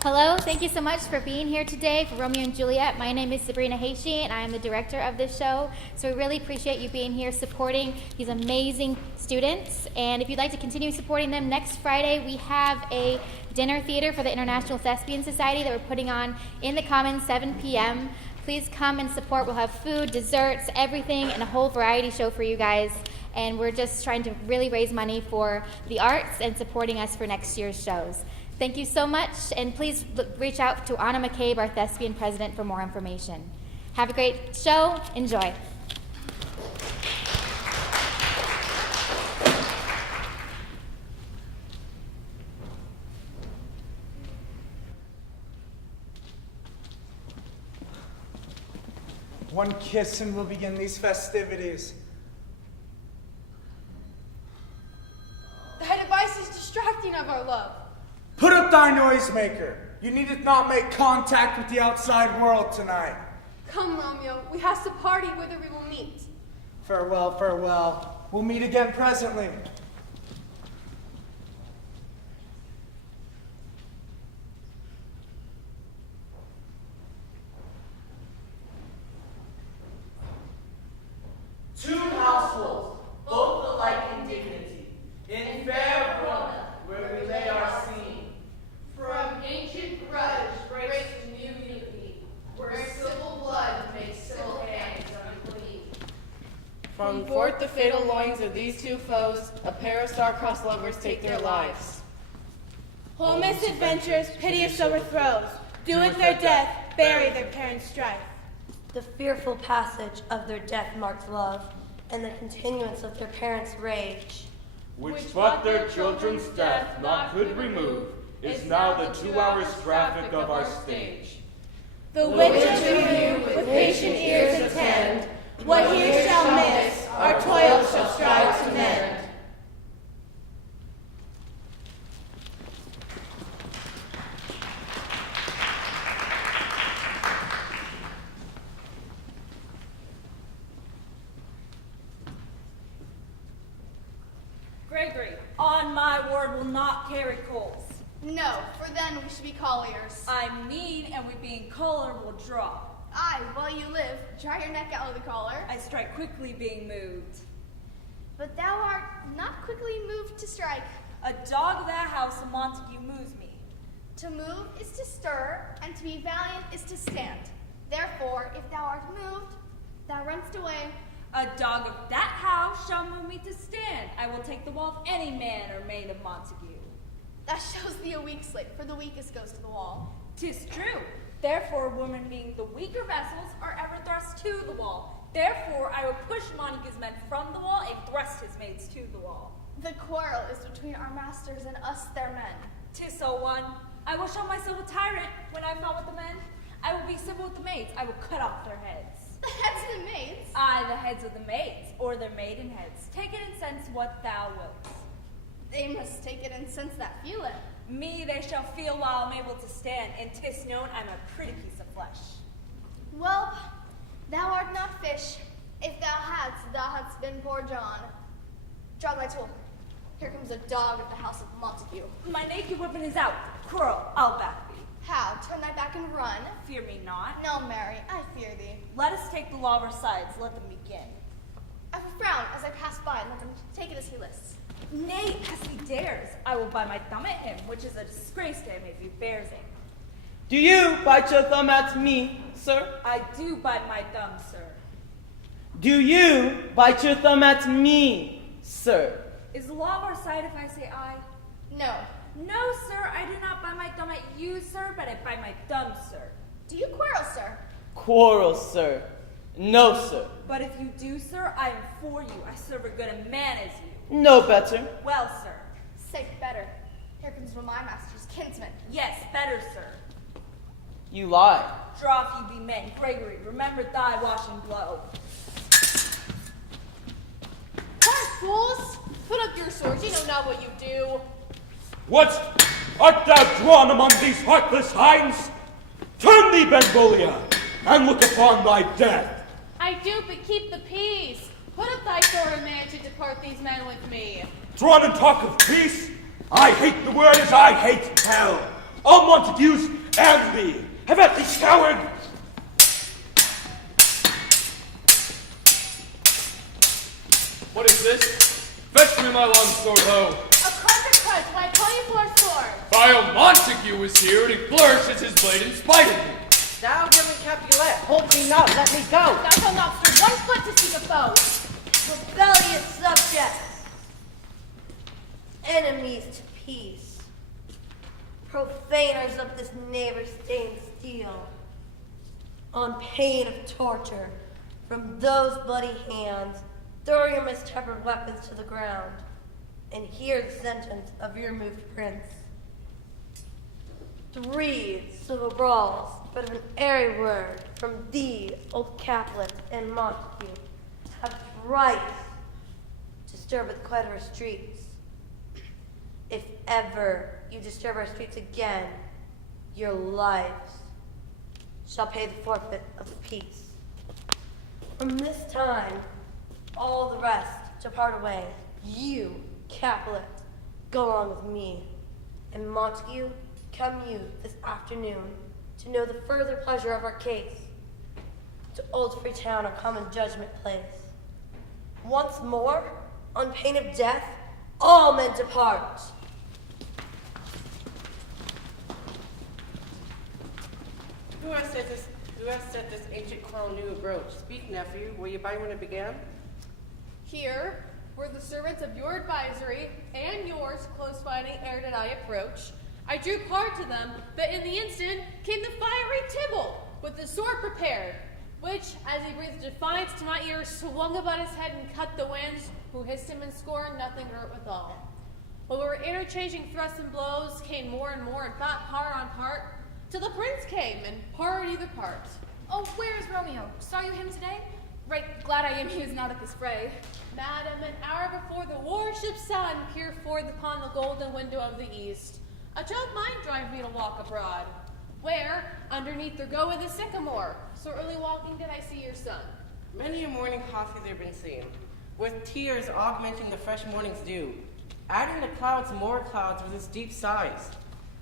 Hello, thank you so much for being here today for Romeo and Juliet. My name is Sabrina Haesche, and I am the director of this show. So we really appreciate you being here supporting these amazing students. And if you'd like to continue supporting them, next Friday we have a dinner theater for the International Thespian Society that we're putting on in the Commons, 7 p.m. Please come and support. We'll have food, desserts, everything, and a whole variety show for you guys. And we're just trying to really raise money for the arts and supporting us for next year's shows. Thank you so much, and please reach out to Anna McCabe, our thespian president, for more information. Have a great show. Enjoy. One kiss and we'll begin these festivities. Thy device is distracting of our love. Put up thy noisemaker. You needeth not make contact with the outside world tonight. Come, Romeo, we have to party whither we will meet. Farewell, farewell. We'll meet again presently. Two households, both alike in dignity, in fair Rome, where we lay our scene. From ancient grudge breaks new unity, where civil blood makes civil hands unclean. From forth the fatal loins of these two foes, a pair of star-crossed lovers take their lives. Whole misadventures, piteous overthrows, do with their death, bury their parents' strife. The fearful passage of their death-marked love, and the continuance of their parents' rage, which but their children's death not could remove, is now the 2 hours traffic of our stage. The witches review with patient ears attend, what here shall miss, our toils shall strive to mend. Gregory, on my word, will not carry coals. No, for then we should be colliers. I mean, and we being collar will draw. Aye, while you live, dry your neck out with the collar. I strike quickly being moved. But thou art not quickly moved to strike. A dog of that house of Montague moves me. To move is to stir, and to be valiant is to stand. Therefore, if thou art moved, thou runnest away. A dog of that house shall move me to stand. I will take the wall of any man or maid of Montague. That shows thee a weak slate, for the weakest goes to the wall. 'Tis true. Therefore, women being the weaker vessels are ever thrust to the wall. Therefore, I will push Montague's men from the wall and thrust his maids to the wall. The quarrel is between our masters and us, their men. 'Tis so one. I will show myself a tyrant when I fought with the men. I will be civil with the maids. I will cut off their heads. The heads of the maids? Aye, the heads of the maids, or their maiden heads. Take it and sense what thou wilt. They must take it and sense that feel it. Me they shall feel while I'm able to stand, and 'tis known I'm a pretty piece of flesh. Well, thou art not fish. If thou hadst been poor John. Draw thy tool. Here comes a dog of the house of Montague. My naked weapon is out. Quarrel, I'll back thee. How? Turn thy back and run? Fear me not. No, Mary, I fear thee. Let us take the law of our sides. Let them begin. I will frown as I pass by and let him take it as he lists. Nay, as he dares, I will bite my thumb at him, which is a disgrace to him if he bears it. Do you bite your thumb at me, sir? I do bite my thumb, sir. Do you bite your thumb at me, sir? Is the law of our side if I say I? No. No, sir, I do not bite my thumb at you, sir, but I bite my thumb, sir. Do you quarrel, sir? Quarrel, sir. No, sir. But if you do, sir, I am for you. I serve a good a man as you. No better. Well, sir. Say better. Here comes one of my master's kinsmen. Yes, better, sir. You lie. Draw if you be men. Gregory, remember thy washing blow. Quiet, fools! Put up your swords, you know not what you do. What? Art thou drawn among these heartless hinds? Turn thee, Benvolio, and look upon thy death. I do, but keep the peace. Put up thy sword and manage to depart these men with me. Drawn and talk of peace? I hate the word as I hate hell. all Montagues and thee have at thee scoured. What is this? Fetch me my long sword, ho. A crutch, why call you for a sword? Vile Montague is here, and he flourishes his blade in spite of me. Thou German Capulet, hold me not, let me go. Thou shalt not stir one foot to seek a foe. Rebellious subjects, enemies to peace, profaners of this neighbor-stained steel, on pain of torture from those bloody hands, throw your mistempered weapons to the ground, and hear the sentence of your moved prince. 3 civil brawls, but of an airy word from thee, old Capulet and Montague, have thrice disturbed the quiet of our streets. If ever you disturb our streets again, your lives shall pay the forfeit of the peace. From this time, all the rest depart away. You, Capulet, go along with me, and Montague, come you this afternoon to know the further pleasure of our case. To Old Freetown, our common judgment place. Once more, on pain of death, all men depart. Who has set this ancient quarrel new abroach? Speak, nephew, will you by when it began? Here, where the servants of your advisory and yours close fighting ere did I approach, I drew part to them, but in the instant came the fiery Tybalt, with the sword prepared, which, as he breathed defiance to my ears, swung about his head and cut the winds, who hissed him in scorn, nothing hurt withal. While we were interchanging thrusts and blows, came more and more, and fought part on part, till the prince came, and part either part. Oh, where is Romeo? Saw you him today? Right glad I am he is not at this fray. Madam, an hour before the warship's sun peered forth upon the golden window of the east, a child might drive me to walk abroad, where, underneath there goeth the sycamore, so early walking did I see your son. Many a morning hath he there been seen, with tears augmenting the fresh morning's dew, adding the clouds more clouds with his deep sighs.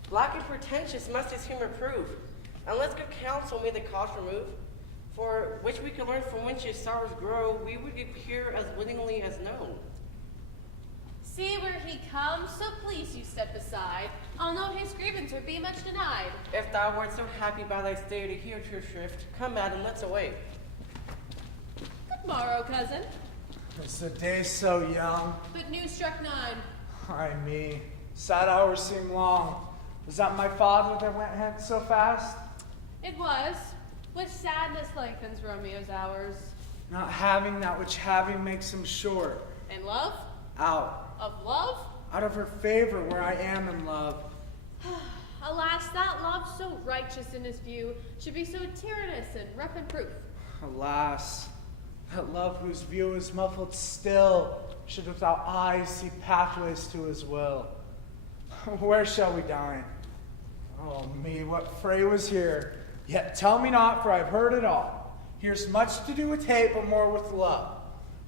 Black and pretentious must his humor prove, unless good counsel may the cause remove, for which we could learn from whence his sorrows grow, we would give here as willingly as known. See where he comes, so please you step aside. I'll know his grievance or be much denied. If thou wert so happy by thy stay to hear true shrift, come, madam, let's away. Good morrow, cousin. Is the day so young? But news struck 9. Ay me, sad hours seem long. Was that my father that went hence so fast? It was. Which sadness lengthens Romeo's hours. Not having that which having makes him short. And love? Out. Of love? Out of her favor where I am in love. Alas, that love so righteous in his view should be so tyrannous and rough and proof. Alas, that love whose view is muffled still should without eyes see pathways to his will. Where shall we dine? Oh me, what fray was here? Yet tell me not, for I've heard it all. Here's much to do with hate, but more with love.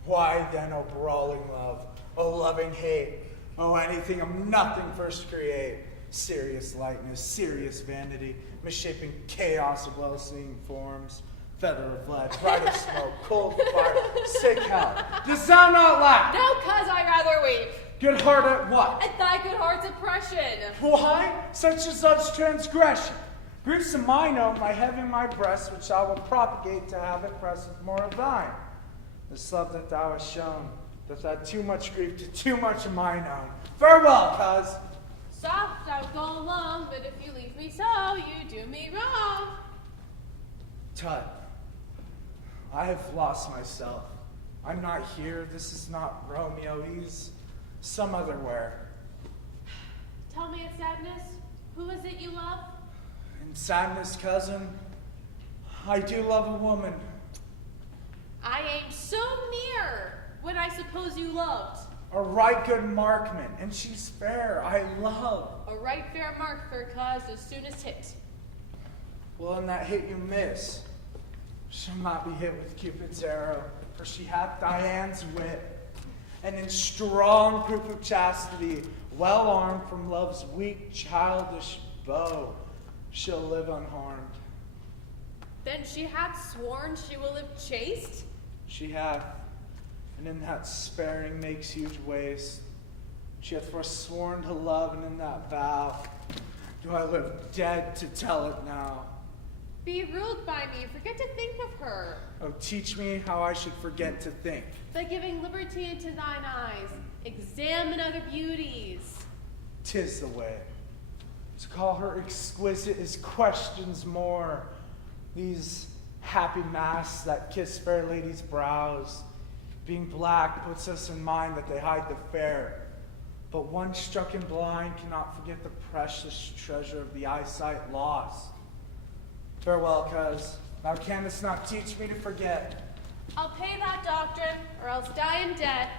Why then, O brawling love, O loving hate, O anything of nothing first create, serious lightness, serious vanity, misshapen chaos of well-seeing forms, feather of lead, bright of smoke, cold of fire, sick hell. Dost thou not laugh? No, cuz I rather weep. Good heart at what? At thy good heart's oppression. Why? Such as such transgression. Griefs of mine own lie heavy in my breast, which I will propagate to have it press with more of thine. This love that thou hast shown doth add too much grief to too much of mine own. Farewell, cuz. Soft I'll go along, but if you leave me so, you do me wrong. Todd, I have lost myself. I'm not here. This is not Romeo. He's some other where. Tell me of sadness. Who is it you love? In sadness, cousin, I do love a woman. I aimed so near what I suppose you loved. A right good markman, and she's fair. I love. A right fair mark for a cause as soon as hit. Well, in that hit you miss, shall not be hit with Cupid's arrow, for she hath Diane's wit, and in strong proof of chastity, well armed from love's weak, childish bow, she'll live unharmed. Then she hath sworn she will live chaste? She hath, and in that sparing makes huge waste. She hath forsworn to love, and in that vow do I live dead to tell it now. Be ruled by me, forget to think of her. Oh, teach me how I should forget to think. By giving liberty into thine eyes, examine other beauties. 'Tis the way. To call her exquisite is questions more. These happy masks that kiss fair ladies' brows. Being black puts us in mind that they hide the fair. But one struck and blind cannot forget the precious treasure of the eyesight lost. Farewell, cuz. Thou canst not teach me to forget. I'll pay that doctrine, or else die in debt.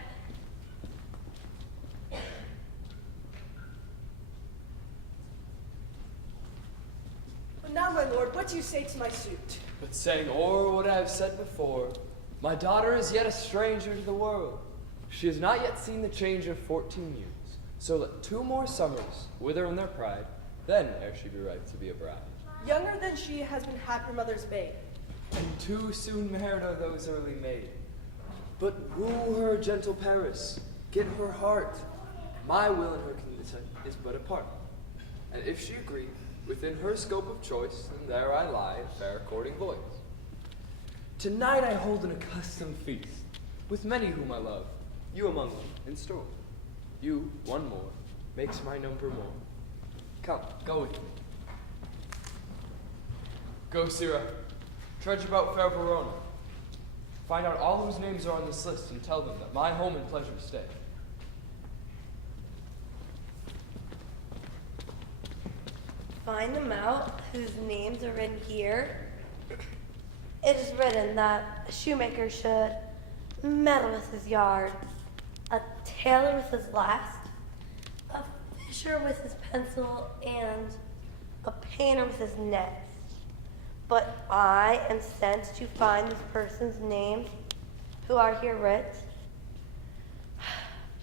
But now, my lord, what do you say to my suit? But saying o'er what I have said before, my daughter is yet a stranger to the world. She has not yet seen the change of 14 years. So let 2 more summers wither in their pride, then ere she be ripe to be a bride. Younger than she has been had her mother's babe. And too soon married are those early made. But woo her, gentle Paris, get her heart. My will and her consent is but a part. And if she agree, within her scope of choice, then there I lie in fair according voice. Tonight I hold an accustomed feast, with many whom I love, you among them in store. You, one more, makes my number more. Come, go with me. Go, Sirrah. Trudge about fair Verona. Find out all whose names are on this list and tell them that my home and pleasure stay. Find them out whose names are written here. It is written that a shoemaker should meddle with his yard, a tailor with his last, a fisher with his pencil, and a painter with his nets. But I am sent to find this person's names who are here writ,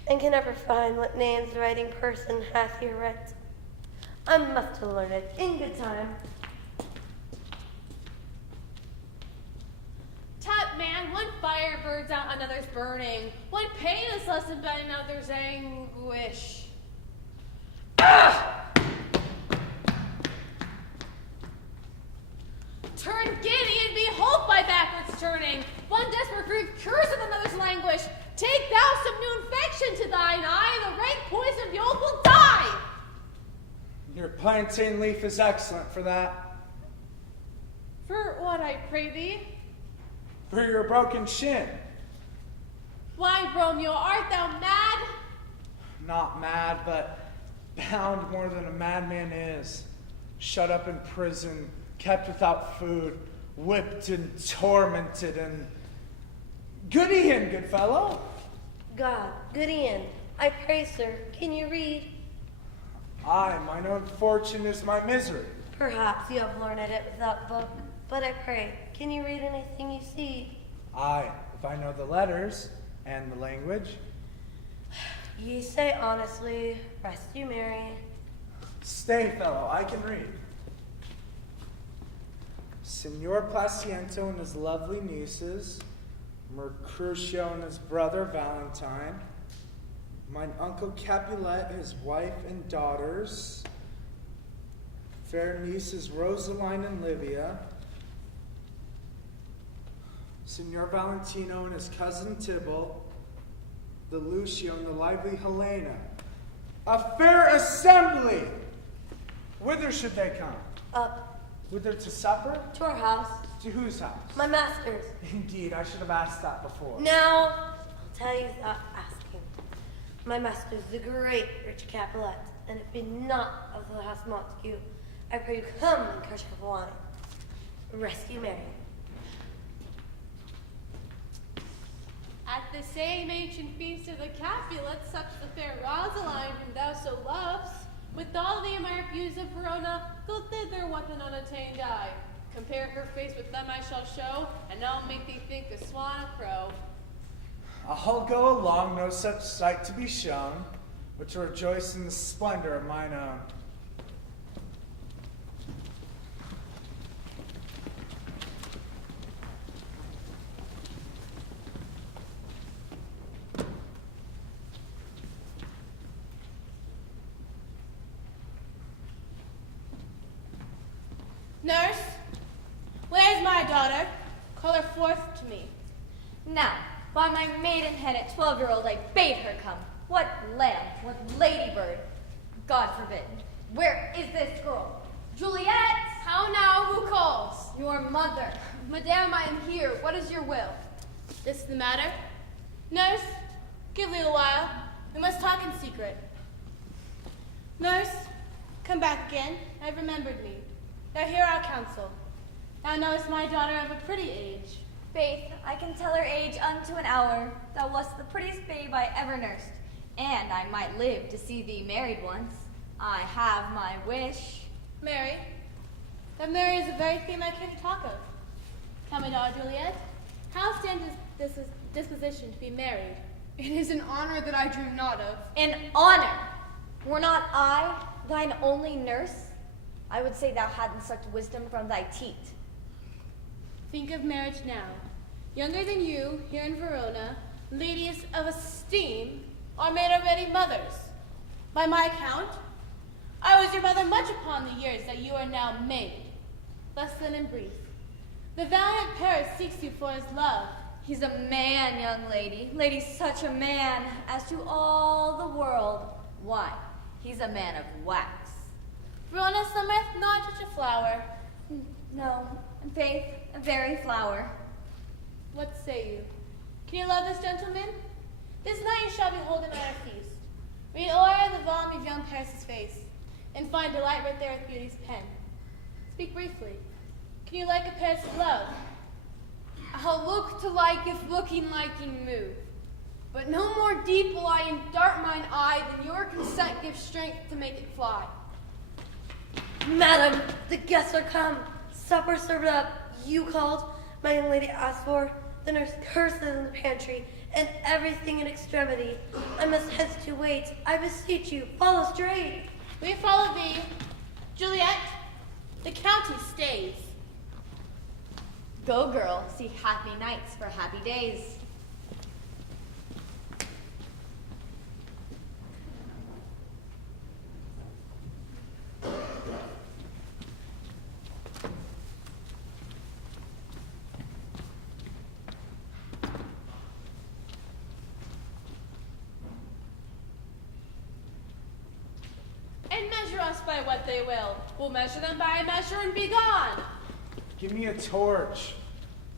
and can never find what names the writing person hath here writ. I must learn it in good time. Tut, man, one fire burns out, another's burning. One pain is lessened by another's anguish. Turn giddy and behold by backwards turning. One desperate grief cures with another's languish. Take thou some new infection to thine eye, the rank poison of the old will die. Your plantain leaf is excellent for that. For what, I pray thee? For your broken shin. Why, Romeo, art thou mad? Not mad, but bound more than a madman is. Shut up in prison, kept without food, whipped and tormented, and good Ian, good fellow. God, good Ian, I pray, sir, can you read? Aye, mine own fortune is my misery. Perhaps you have learned it without book, but I pray, can you read anything you see? Aye, if I know the letters and the language. Ye say honestly, rest you merry. Stay, fellow, I can read. Signor Placiento and his lovely nieces, Mercutio and his brother Valentine, mine uncle Capulet, his wife and daughters, fair nieces Rosaline and Livia, Signor Valentino and his cousin Tybalt, the Lucio and the lively Helena. A fair assembly! Whither should they come? Up Whither to supper? to our house, To whose house? my master's. Indeed, I should have asked that before. Now, I'll tell you without asking. My master's the great rich Capulet, and it be not of the house Montague. I pray you come and catch a cup of wine. Rest you merry. At the same ancient feast of the Capulets, such the fair Rosaline, whom thou so lovest, with all the admired views of Verona, go thither with an unattained eye. Compare her face with them I shall show, and I'll make thee think a swan a crow. I'll go along, no such sight to be shown, but to rejoice in the splendor of mine own. Nurse, where is my daughter? Call her forth to me. Now, by my maidenhead 12-year-old, I bade her come. What lamb, what ladybird? God forbid. Where is this girl? Juliet! How now, who calls? Your mother. Madame, I am here. What is your will? This is the matter? Nurse, give me a while. We must talk in secret. Nurse, come back again. I've remembered me. Now hear our counsel. Thou knowest my daughter of a pretty age. Faith, I can tell her age unto an hour. Thou wast the prettiest babe I ever nursed, and I might live to see thee married once. I have my wish. Mary, that Mary is the very theme I came to talk of. Tell me, daughter Juliet, how stands this disposition to be married? It is an honor that I dream not of. An honor! Were not I thine only nurse, I would say thou hadst sucked wisdom from thy teat. Think of marriage now. Younger than you, here in Verona, ladies of esteem are made already mothers. By my account, I was your mother much upon the years that you are now made. Thus then in brief, the valiant Paris seeks you for his love. He's a man, young lady. Lady, such a man as to all the world. Why, he's a man of wax. Verona summereth not such a flower. No, in faith, a very flower. What say you? Can you love this gentleman? This night you shall behold him at our feast. Read o'er the volume of young Paris' face, and find delight right there with beauty's pen. Speak briefly. Can you like a Paris' love? I'll look to like if looking liking move. But no more deep will I endart mine eye than your consent gives strength to make it fly. Madam, the guests are come. Supper served up. You called. My young lady asked for. The nurse curses in the pantry, and everything in extremity. I must hence to wait. I beseech you, follow straight. We follow thee. Juliet, the county stays. Go, girl, see happy nights for happy days. And measure us by what they will. We'll measure them by a measure and be gone. Give me a torch.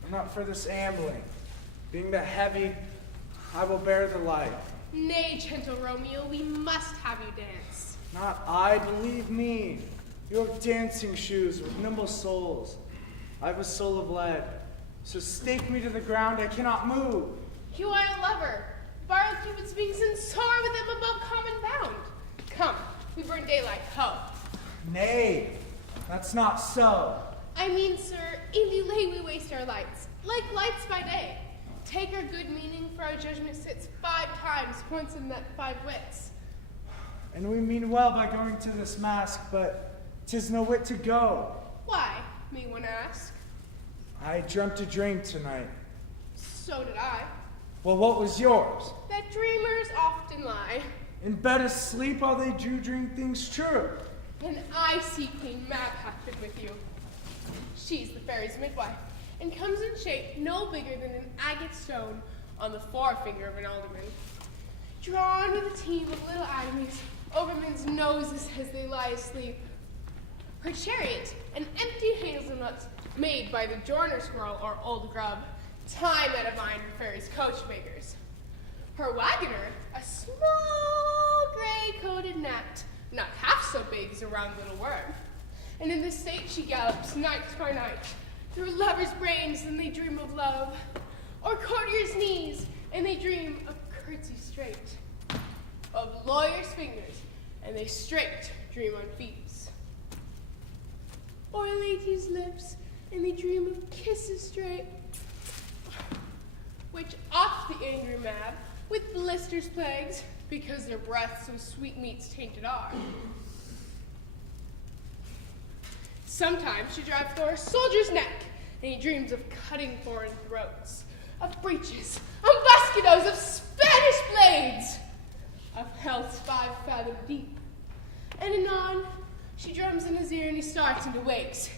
I'm not for this ambling. Being that heavy, I will bear the light. Nay, gentle Romeo, we must have you dance. Not I, believe me. You have dancing shoes with nimble soles. I have a soul of lead. So stake me to the ground, I cannot move. You are a lover. Borrow Cupid's wings and soar with them above common bound. Come, we burn daylight, ho. Nay, that's not so. I mean, sir, in delay we waste our lights, like lights by day. Take our good meaning, for our judgment sits 5 times points in that 5 wits. And we mean well by going to this mask, but 'tis no wit to go. Why, may one ask? I dreamt a dream tonight. So did I. Well, what was yours? That dreamers often lie. In bed asleep while they do dream things true. And I see Queen Mab hath been with you. She's the fairy's midwife, and comes in shape no bigger than an agate stone on the forefinger of an alderman. Drawn with a team of little atomies over men's noses as they lie asleep. Her chariot, an empty hazelnut made by the joiner squirrel or old grub, time out of mind for fairies' coachmakers. Her wagoner, a small gray-coated gnat, not half so big as a round little worm. And in this state she gallops night by night, through lovers' brains and they dream of love, or courtiers' knees and they dream of curtsy straight, of lawyers' fingers and they straight dream on fees, or ladies' lips and they dream of kisses straight, which oft the angry Mab with blisters plagues, because their breaths so sweetmeats tainted are. Sometimes she drives through a soldier's neck, and he dreams of cutting foreign throats, of breeches, of muscados, of Spanish blades, of hell's 5 fathom deep. And anon, she drums in his ear and he starts and awakes,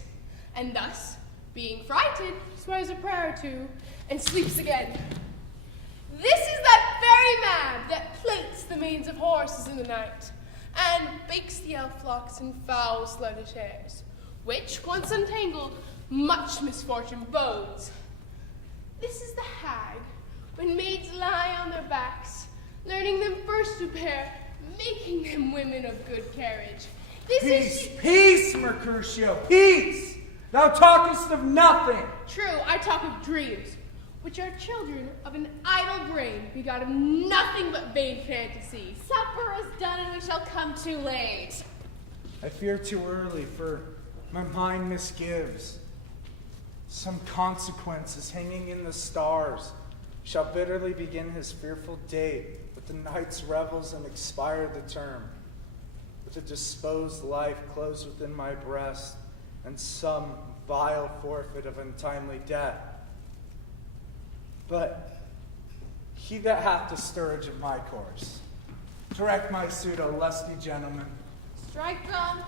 and thus, being frightened, swears a prayer or two, and sleeps again. This is that very man that plates the manes of horses in the night, and bakes the elf locks in foul sluggish hairs, which, once untangled, much misfortune bodes. This is the hag, when maids lie on their backs, learning them first to bear, making them women of good carriage. Peace, peace, Mercutio, peace! Thou talkest of nothing. True, I talk of dreams, which are children of an idle brain, begot of nothing but vain fantasy. Supper is done and we shall come too late. I fear too early, for my mind misgives. Some consequences hanging in the stars shall bitterly begin his fearful date with the night's revels and expire the term, with a disposed life closed within my breast and some vile forfeit of untimely death. But he that hath the stirruge of my course, direct my suit, O lusty gentleman. Strike drum.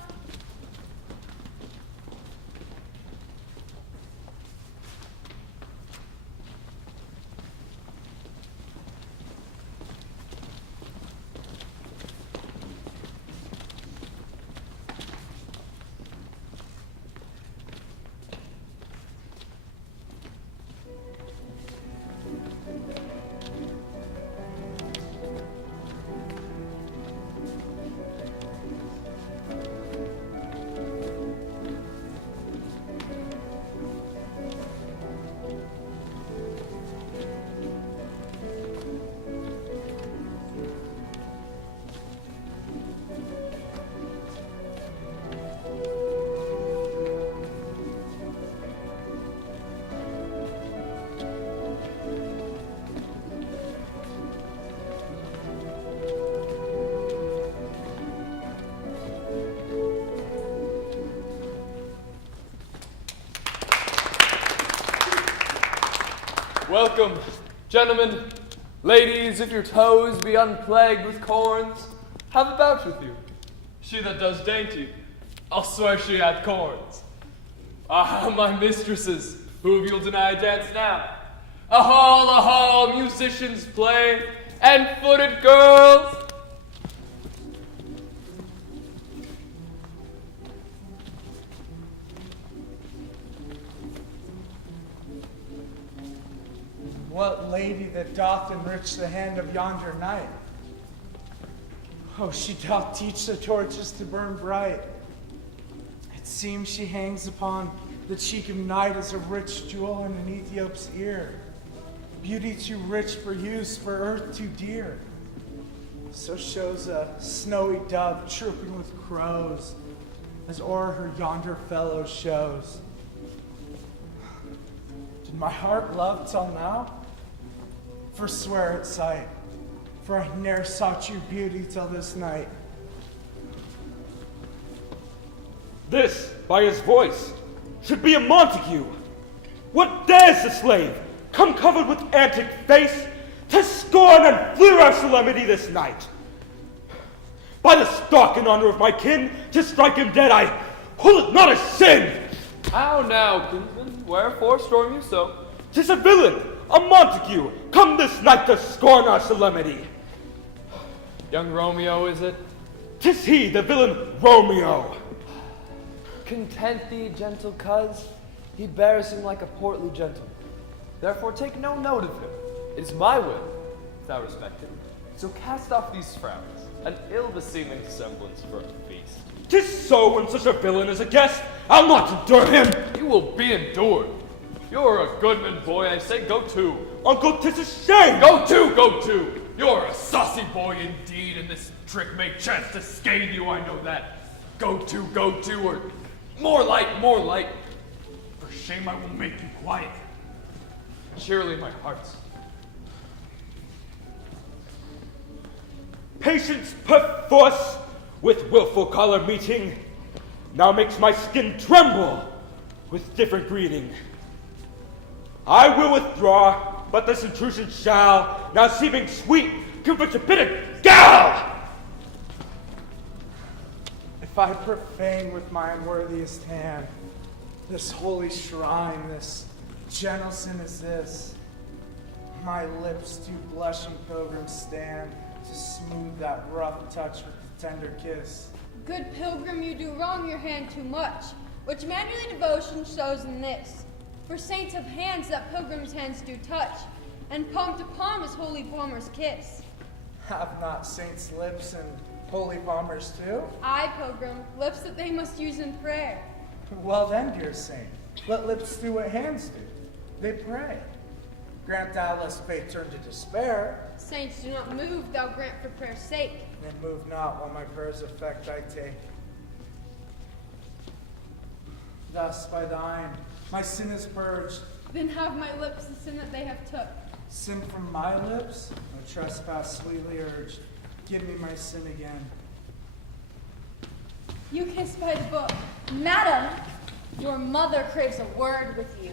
Welcome, gentlemen, ladies, if your toes be unplagued with corns, have a bout with you. She that does dainty, I'll swear she hath corns. Ah, my mistresses, who you'll deny dance now? A hall, musicians play, and footed girls. What lady that doth enrich the hand of yonder knight? Oh, she doth teach the torches to burn bright. It seems she hangs upon the cheek of night as a rich jewel in an Ethiop's ear. Beauty too rich for use, for earth too dear. So shows a snowy dove trooping with crows, as o'er her yonder fellow shows. Did my heart love till now? Forswear at sight, for I ne'er saw true beauty till this night. This, by his voice, should be a Montague. What dares the slave come covered with antic face to scorn and fleer our solemnity this night? By the stock and honor of my kin, to strike him dead, I hold it not a sin. How now, kinsman? Wherefore storm you so? 'Tis a villain, a Montague, come this night to scorn our solemnity. Young Romeo, is it? 'Tis he, the villain Romeo. Content thee, gentle coz. He bears him like a portly gentleman. Therefore take no note of him. It is my will, if thou respect him. So cast off these frowns, an ill-beseeming semblance for a feast. 'Tis so when such a villain is a guest, I'll not endure him. You will be endured. You're a goodman, boy. I say go to. Uncle, 'tis a shame. Go to, go to. You're a saucy boy indeed, and this trick may chance to scathe you, I know that. Go to, or more light, more light. For shame I will make you quiet. Cheerily, my hearts. Patience perforce with willful color meeting now makes my skin tremble with different greeting. I will withdraw, but this intrusion shall, now seeming sweet, convert a bitter gall. If I profane with my unworthiest hand This holy shrine, this gentle sin is this. My lips to blushing pilgrims stand to smooth that rough touch with the tender kiss. Good pilgrim, you do wrong your hand too much, which manly devotion shows in this. For saints have hands that pilgrims' hands do touch, and palm to palm is holy palmer's kiss. Have not saints lips and holy palmers too? Aye, pilgrim, lips that they must use in prayer. Well then, dear saint, let lips do what hands do. They pray. Grant thou lest faith turn to despair. Saints do not move, thou grant for prayer's sake. Then move not while my prayers effect I take. Thus by thine, my sin is purged. Then have my lips the sin that they have took. Sin from my lips, no trespass sweetly urged. Give me my sin again. You kiss by the book. Madam, your mother craves a word with you.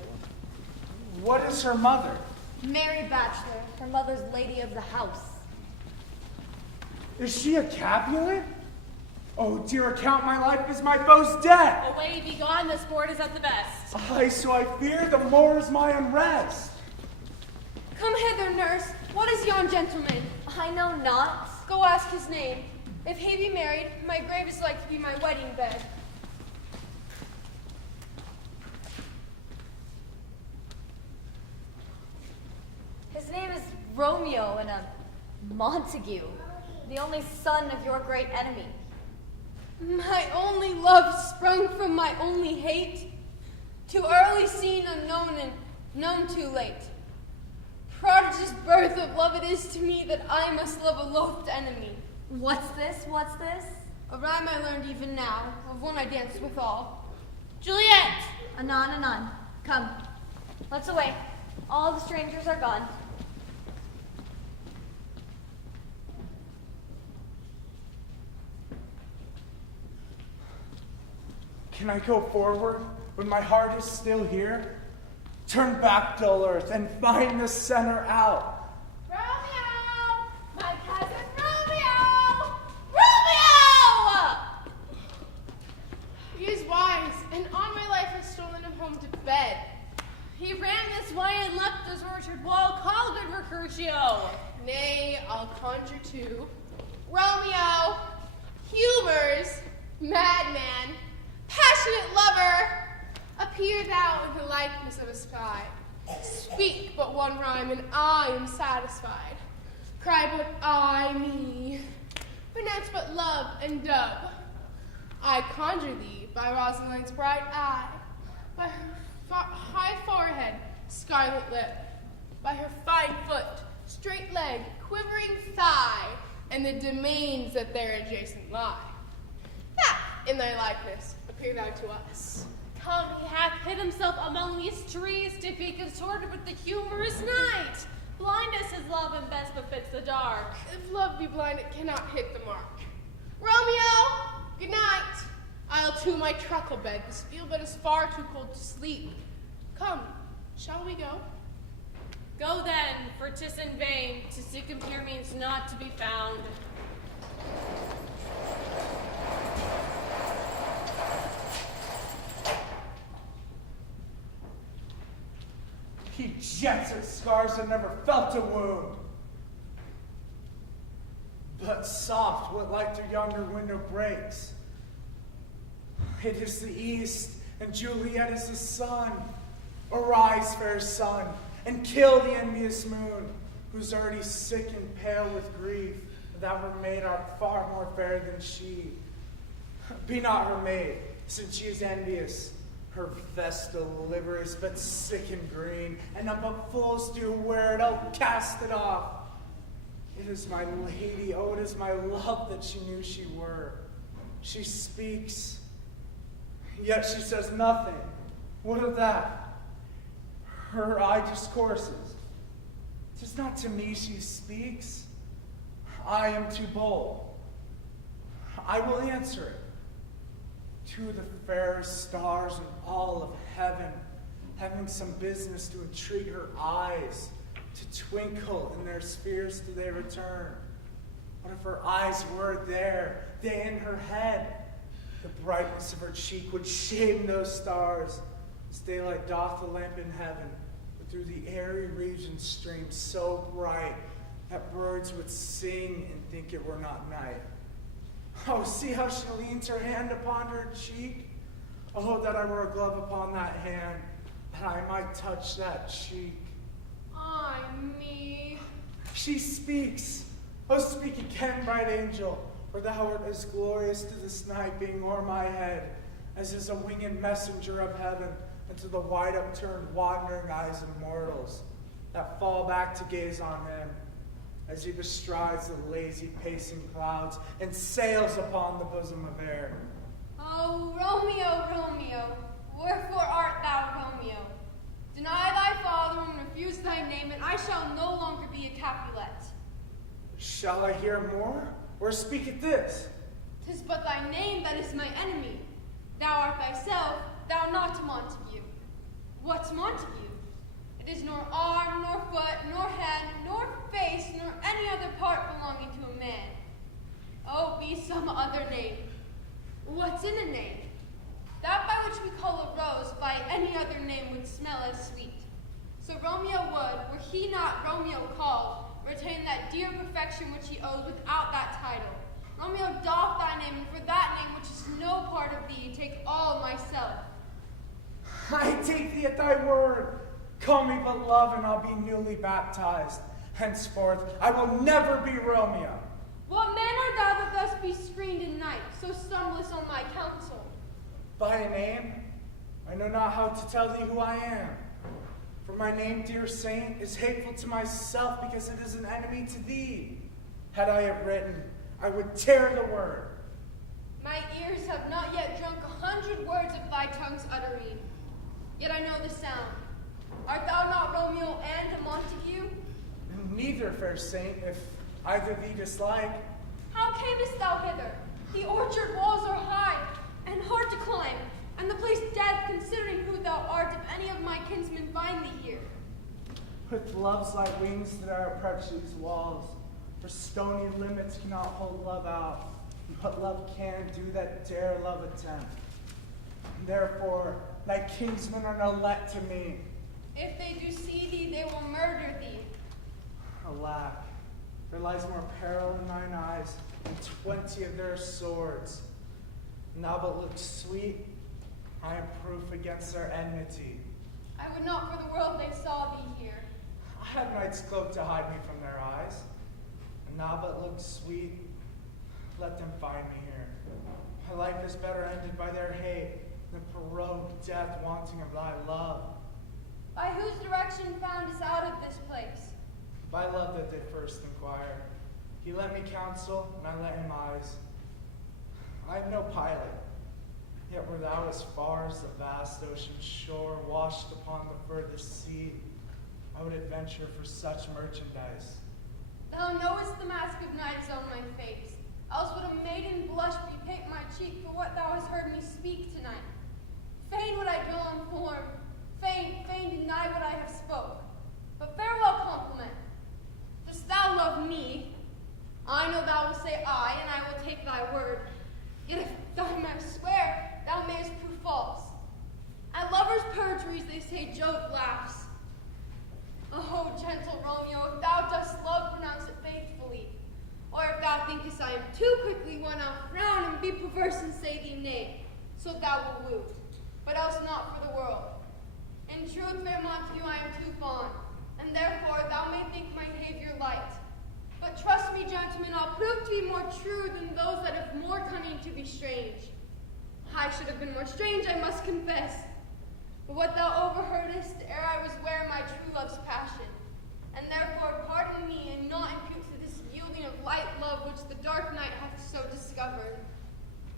What is her mother? Mary Bachelor, her mother's lady of the house. Is she a Capulet? Oh, dear, account my life as my foe's death. Away, be gone, the sport is at the best. Aye, so I fear the more is my unrest. Come hither, nurse. What is yon gentleman? I know not. Go ask his name. If he be married, my grave is like to be my wedding bed. His name is Romeo and a Montague, the only son of your great enemy. My only love sprung from my only hate, too early seen, unknown, and known too late. Prodigious birth of love it is to me that I must love a loathed enemy. What's this? What's this? A rhyme I learned even now, of one I danced withal. Juliet! Anon, anon. Come, let's away. All the strangers are gone. Can I go forward when my heart is still here? Turn back, dull earth, and find the center out. Romeo! My cousin Romeo! Romeo! He is wise, and on my life has stolen him home to bed. He ran this way and left this orchard wall, call good Mercutio. Nay, I'll conjure two. Romeo, humors, madman, passionate lover, appear thou in the likeness of a sky. Speak but one rhyme, and I am satisfied. Cry but I me. Pronounce but love and dove. I conjure thee by Rosalind's bright eye, by her high forehead, scarlet lip, by her fine foot, straight leg, quivering thigh, and the domains that there adjacent lie. That, in thy likeness, appear thou to us. Come, he hath hid himself among these trees to be consorted with the humorous night. Blind as his love and best befits the dark. If love be blind, it cannot hit the mark. Romeo, good night. I'll to my truckle bed. This field bed is far too cold to sleep. Come, shall we go? Go then, for 'tis in vain. To seek him here means not to be found. He jets at scars that never felt a wound. But soft, what light through yonder window breaks? It is the east, and Juliet is the sun. Arise, fair sun, and kill the envious moon, who's already sick and pale with grief, that her maid art far more fair than she. Be not her maid, since she is envious. Her vestal liver is but sick and green, and none but fools do wear it. Oh, cast it off. It is my lady, oh, it is my love that she knew she were. She speaks, yet she says nothing. What of that? Her eye discourses. 'Tis not to me she speaks. I am too bold. I will answer it. Two of the fairest stars in all of heaven, having some business to entreat her eyes to twinkle in their spheres do they return. What if her eyes were there, they in her head? The brightness of her cheek would shame those stars, As daylight doth the lamp in heaven, but through the airy region streams so bright that birds would sing and think it were not night. Oh, see how she leans her hand upon her cheek. Oh, that I were a glove upon that hand, that I might touch that cheek. Ay me. She speaks. Oh, speak again, bright angel, for thou art as glorious to this night being o'er my head, as is a winged messenger of heaven, and to the wide upturned wandering eyes of mortals, that fall back to gaze on him, as he bestrides the lazy pacing clouds, and sails upon the bosom of air. Oh, Romeo, Romeo, wherefore art thou Romeo? Deny thy father and refuse thy name, and I shall no longer be a Capulet. Shall I hear more, or speak at this? 'Tis but thy name that is my enemy. Thou art thyself, thou not Montague. What's Montague? It is nor arm, nor foot, nor hand, nor face, nor any other part belonging to a man. Oh, be some other name. What's in a name? That by which we call a rose by any other name would smell as sweet. So Romeo would, were he not Romeo called, retain that dear perfection which he owes without that title. Romeo doff thy name, and for that name which is no part of thee, take all myself. I take thee at thy word. Call me but love, and I'll be newly baptized. Henceforth, I will never be Romeo. What man art thou that thus be screened in night, so stumblest on my counsel? By a name, I know not how to tell thee who I am. For my name, dear saint, is hateful to myself because it is an enemy to thee. Had I it written, I would tear the word. My ears have not yet drunk 100 words of thy tongue's uttering. Yet I know the sound. Art thou not Romeo and a Montague? Neither, fair saint, if either thee dislike. How camest thou hither? The orchard walls are high and hard to climb, and the place dead, considering who thou art, if any of my kinsmen find thee here. With love's light wings that I approach these walls, for stony limits cannot hold love out, but love can do that dare love attempt. Therefore, thy kinsmen are no let to me. If they do see thee, they will murder thee. Alack, there lies more peril in thine eyes than 20 of their swords. And thou but look sweet, I am proof against their enmity. I would not for the world they saw thee here. I have night's cloak to hide me from their eyes. And thou but look sweet, let them find me here. My life is better ended by their hate than prorogued death wanting of thy love. By whose direction found us out of this place? By love that did first inquire. He let me counsel, and I let him eyes. I am no pilot, yet were thou as far as the vast ocean shore, washed upon the furthest sea, I would adventure for such merchandise. Thou knowest the mask of night is on my face, else would a maiden blush bepaint my cheek for what thou hast heard me speak tonight. Fain would I dwell on form, fain deny what I have spoke. But farewell compliment. Dost thou love me? I know thou wilt say aye, and I will take thy word. Yet if thou mayest swear, thou mayest prove false. At lovers' perjuries they say Jove laughs. Oh, gentle Romeo, if thou dost love, pronounce it faithfully. Or if thou thinkest I am too quickly won, I'll frown and be perverse and say thee nay, so thou wilt woo, but else not for the world. In truth, fair Montague, I am too fond, and therefore thou may think my behavior light. But trust me, gentlemen, I'll prove to be more true than those that have more cunning to be strange. I should have been more strange, I must confess. But what thou overheardest ere I was ware my true love's passion, and therefore pardon me and not impute to this yielding of light love which the dark night hath so discovered.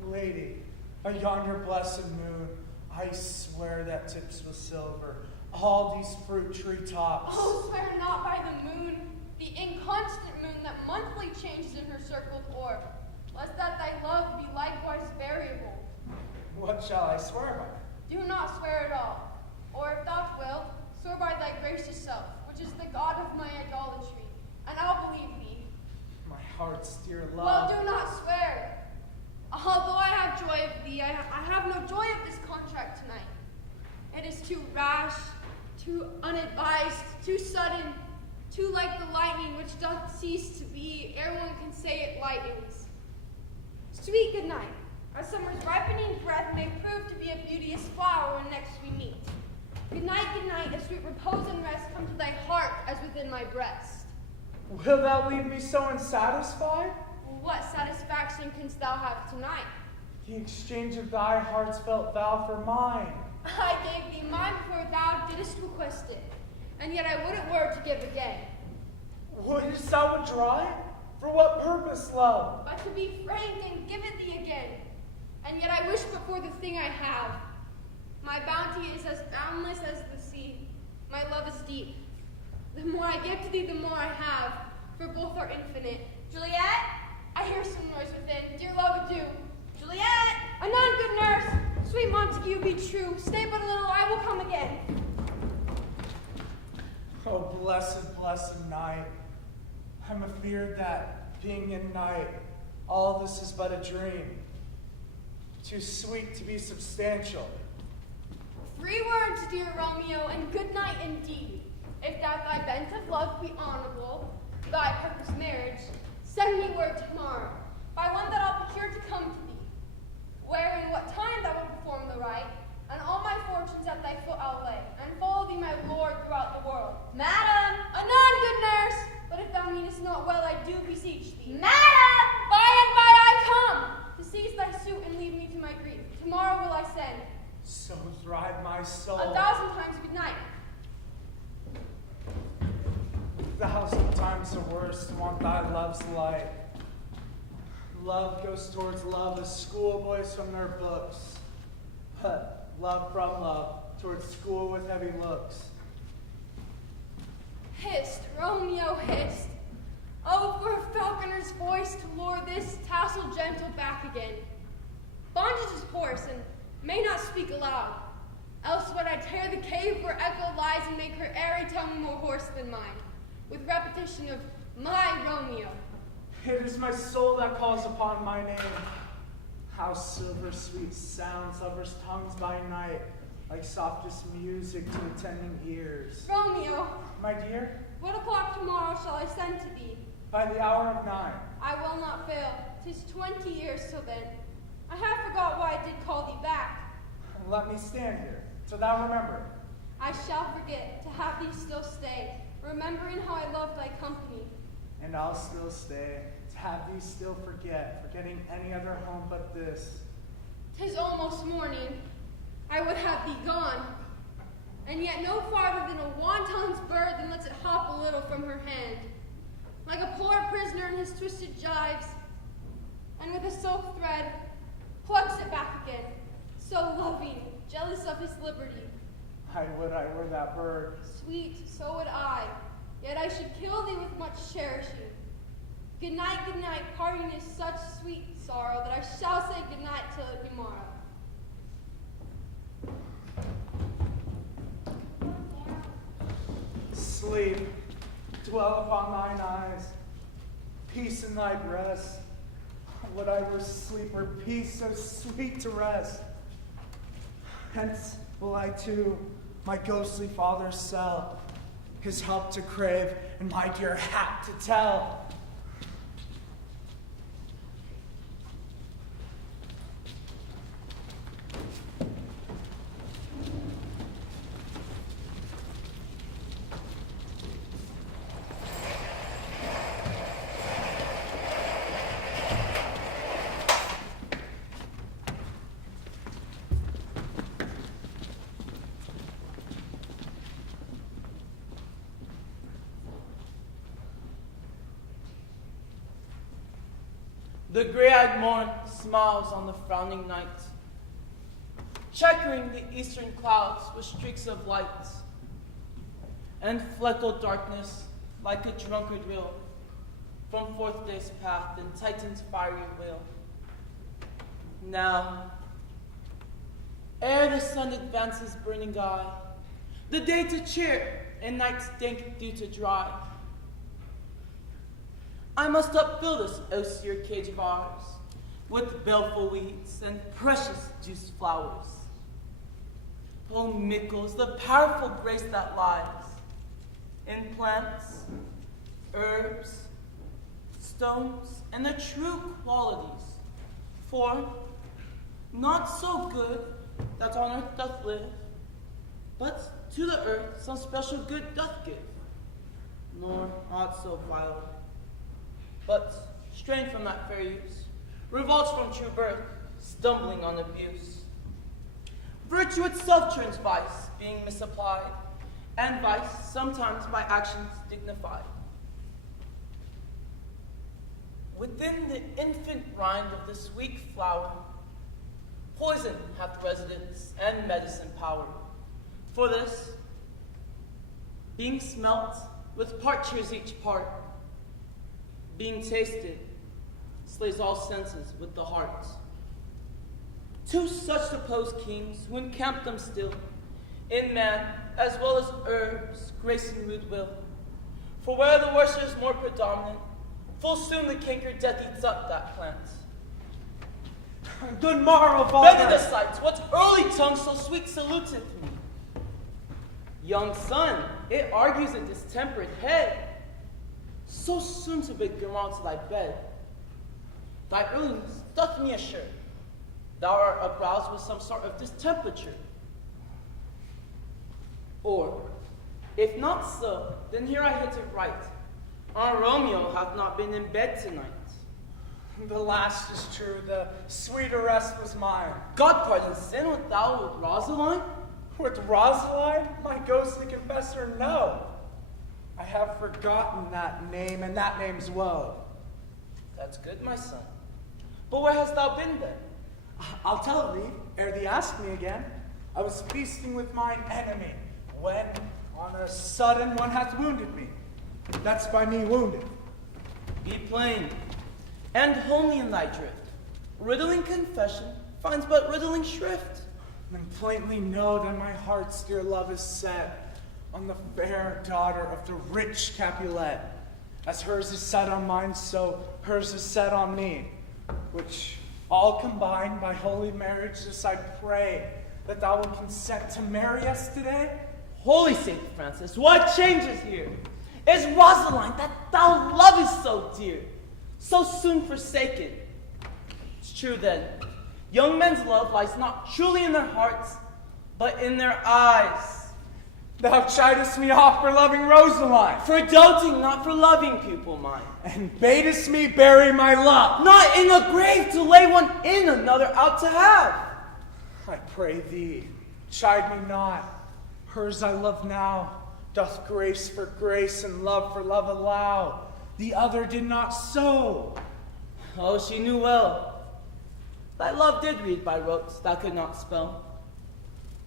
Lady, on yonder blessed moon, I swear that tips with silver, all these fruit tree tops. Oh, swear not by the moon, the inconstant moon that monthly changes in her circled orb, lest that thy love be likewise variable. What shall I swear by? Do not swear at all, or if thou wilt, swear by thy gracious self, which is the God of my idolatry, and I'll believe thee. My heart's dear love. Well, do not swear. Although I have joy of thee, I have no joy of this contract tonight. It is too rash, too unadvised, too sudden, too like the lightning which doth cease to be, ere one can say it lightens. Sweet good night, as summer's ripening breath may prove to be a beauteous flower when next we meet. Good night, as sweet repose and rest come to thy heart as within my breast. Will thou leave me so unsatisfied? What satisfaction canst thou have tonight? The exchange of thy heart's felt vow for mine. I gave thee mine before thou didst request it, and yet I wouldn't were to give again. Wouldst thou withdraw it? For what purpose, love? But to be frank and give it thee again, and yet I wish but for the thing I have. My bounty is as boundless as the sea. My love is deep. The more I give to thee, the more I have, for both are infinite. Juliet? I hear some noise within. Dear love, adieu. Juliet! Anon, good nurse. Sweet Montague, be true. Stay but a little, I will come again. Oh, blessed, blessed night. I'm afeard that, being in night, all this is but a dream. Too sweet to be substantial. 3 words, dear Romeo, and good night indeed. If that thy bent of love be honorable, thy purpose marriage, send me word tomorrow, by one that I'll procure to come to thee, where in what time thou wilt perform the rite, and all my fortunes at thy foot I'll lay, and follow thee, my lord, throughout the world. Madam! Anon, good nurse! But if thou meanest not well, I do beseech thee. Madam! By and by I come, to seize thy suit and leave me to my grief. Tomorrow will I send. So thrive my soul. 1,000 times good night. 1,000 times the worst to want thy love's light. Love goes towards love as schoolboys from their books. But love from love towards school with heavy looks. Hist, Romeo, hist. Oh, for a falconer's voice to lure this tassel gentle back again. Bondage is hoarse and may not speak aloud. Else would I tear the cave where echo lies and make her airy tongue more hoarse than mine, with repetition of my Romeo. It is my soul that calls upon my name. How silver sweet sounds lovers' tongues by night, like softest music to attending ears. Romeo, My dear, what o'clock tomorrow shall I send to thee? by the hour of 9. I will not fail. 'Tis 20 years till then. I have forgot why I did call thee back. Let me stand here, till thou remember. I shall forget to have thee still stay, remembering how I loved thy company. And I'll still stay, to have thee still forgetting any other home but this. 'Tis almost morning. I would have thee gone, and yet no farther than a wanton's bird than lets it hop a little from her hand, like a poor prisoner in his twisted gyves, and with a silk thread plucks it back again, so loving, jealous of his liberty. I would I were that bird. Sweet, so would I, yet I should kill thee with much cherishing. Good night, parting is such sweet sorrow that I shall say good night till tomorrow. Sleep, dwell upon thine eyes, peace in thy breast. Would I were sleeper, peace so sweet to rest. Hence will I to my ghostly father's cell, his help to crave, and my dear hap to tell. The gray-eyed morn smiles on the frowning night, checkering the eastern clouds with streaks of light, and fleckled darkness, like a drunkard will, from forth day's path and Titan's fiery wheel. Now, ere the sun advances burning eye, the day to cheer and night's dank dew to dry, I must upfill this austere cage of ours with baleful weeds and precious juiced flowers. Oh, mickle is the powerful grace that lies in plants, herbs, stones, and their true qualities. For not so good that on earth doth live, but to the earth some special good doth give, nor aught so vile, but straying from that fair use, revolts from true birth, stumbling on abuse. Virtue itself turns vice, being misapplied, and vice sometimes by actions dignified. Within the infant rind of the sweet flower, poison hath residence and medicine power. For this, being smelt, with part cheers each part, being tasted, slays all senses with the heart. Two such supposed kings, who encamp them still, in man, as well as herbs, grace and rude will. For where the worship is more predominant, full soon the canker death eats up that plant. Good morrow, father. Better the sight, what early tongue so sweet saluteth me? Young son, it argues a distempered head. So soon to bid Gurmald to thy bed. Thy earliness doth me assure thou art aroused with some sort of distemperature. Or, if not so, then here I hit it right. Our Romeo hath not been in bed tonight. The last is true, the sweeter rest was mine. God pardon sin, wilt thou with Rosaline? With Rosaline, my ghostly confessor, no. I have forgotten that name, and that name's woe. That's good, my son. But where hast thou been then? I'll tell thee, ere thee ask me again. I was feasting with mine enemy, when on a sudden one hath wounded me. That's by me wounded. Be plain, and homely in thy drift. Riddling confession finds but riddling shrift. Then plainly know that my heart's dear love is set on the fair daughter of the rich Capulet. As hers is set on mine, so hers is set on me, which all combined by holy marriage, this I pray, that thou wilt consent to marry us today. Holy Saint Francis, what changes here? Is Rosaline that thou lovest so dear, so soon forsaken? It's true then, young men's love lies not truly in their hearts, but in their eyes. Thou chidest me off for loving Rosaline. For doting, not for loving, pupil mine. And badest me bury my love. Not in a grave to lay one in, another out to have. I pray thee, chide me not. Hers I love now, doth grace for grace and love for love allow. The other did not so. Oh, she knew well. Thy love did read by rotes thou could not spell.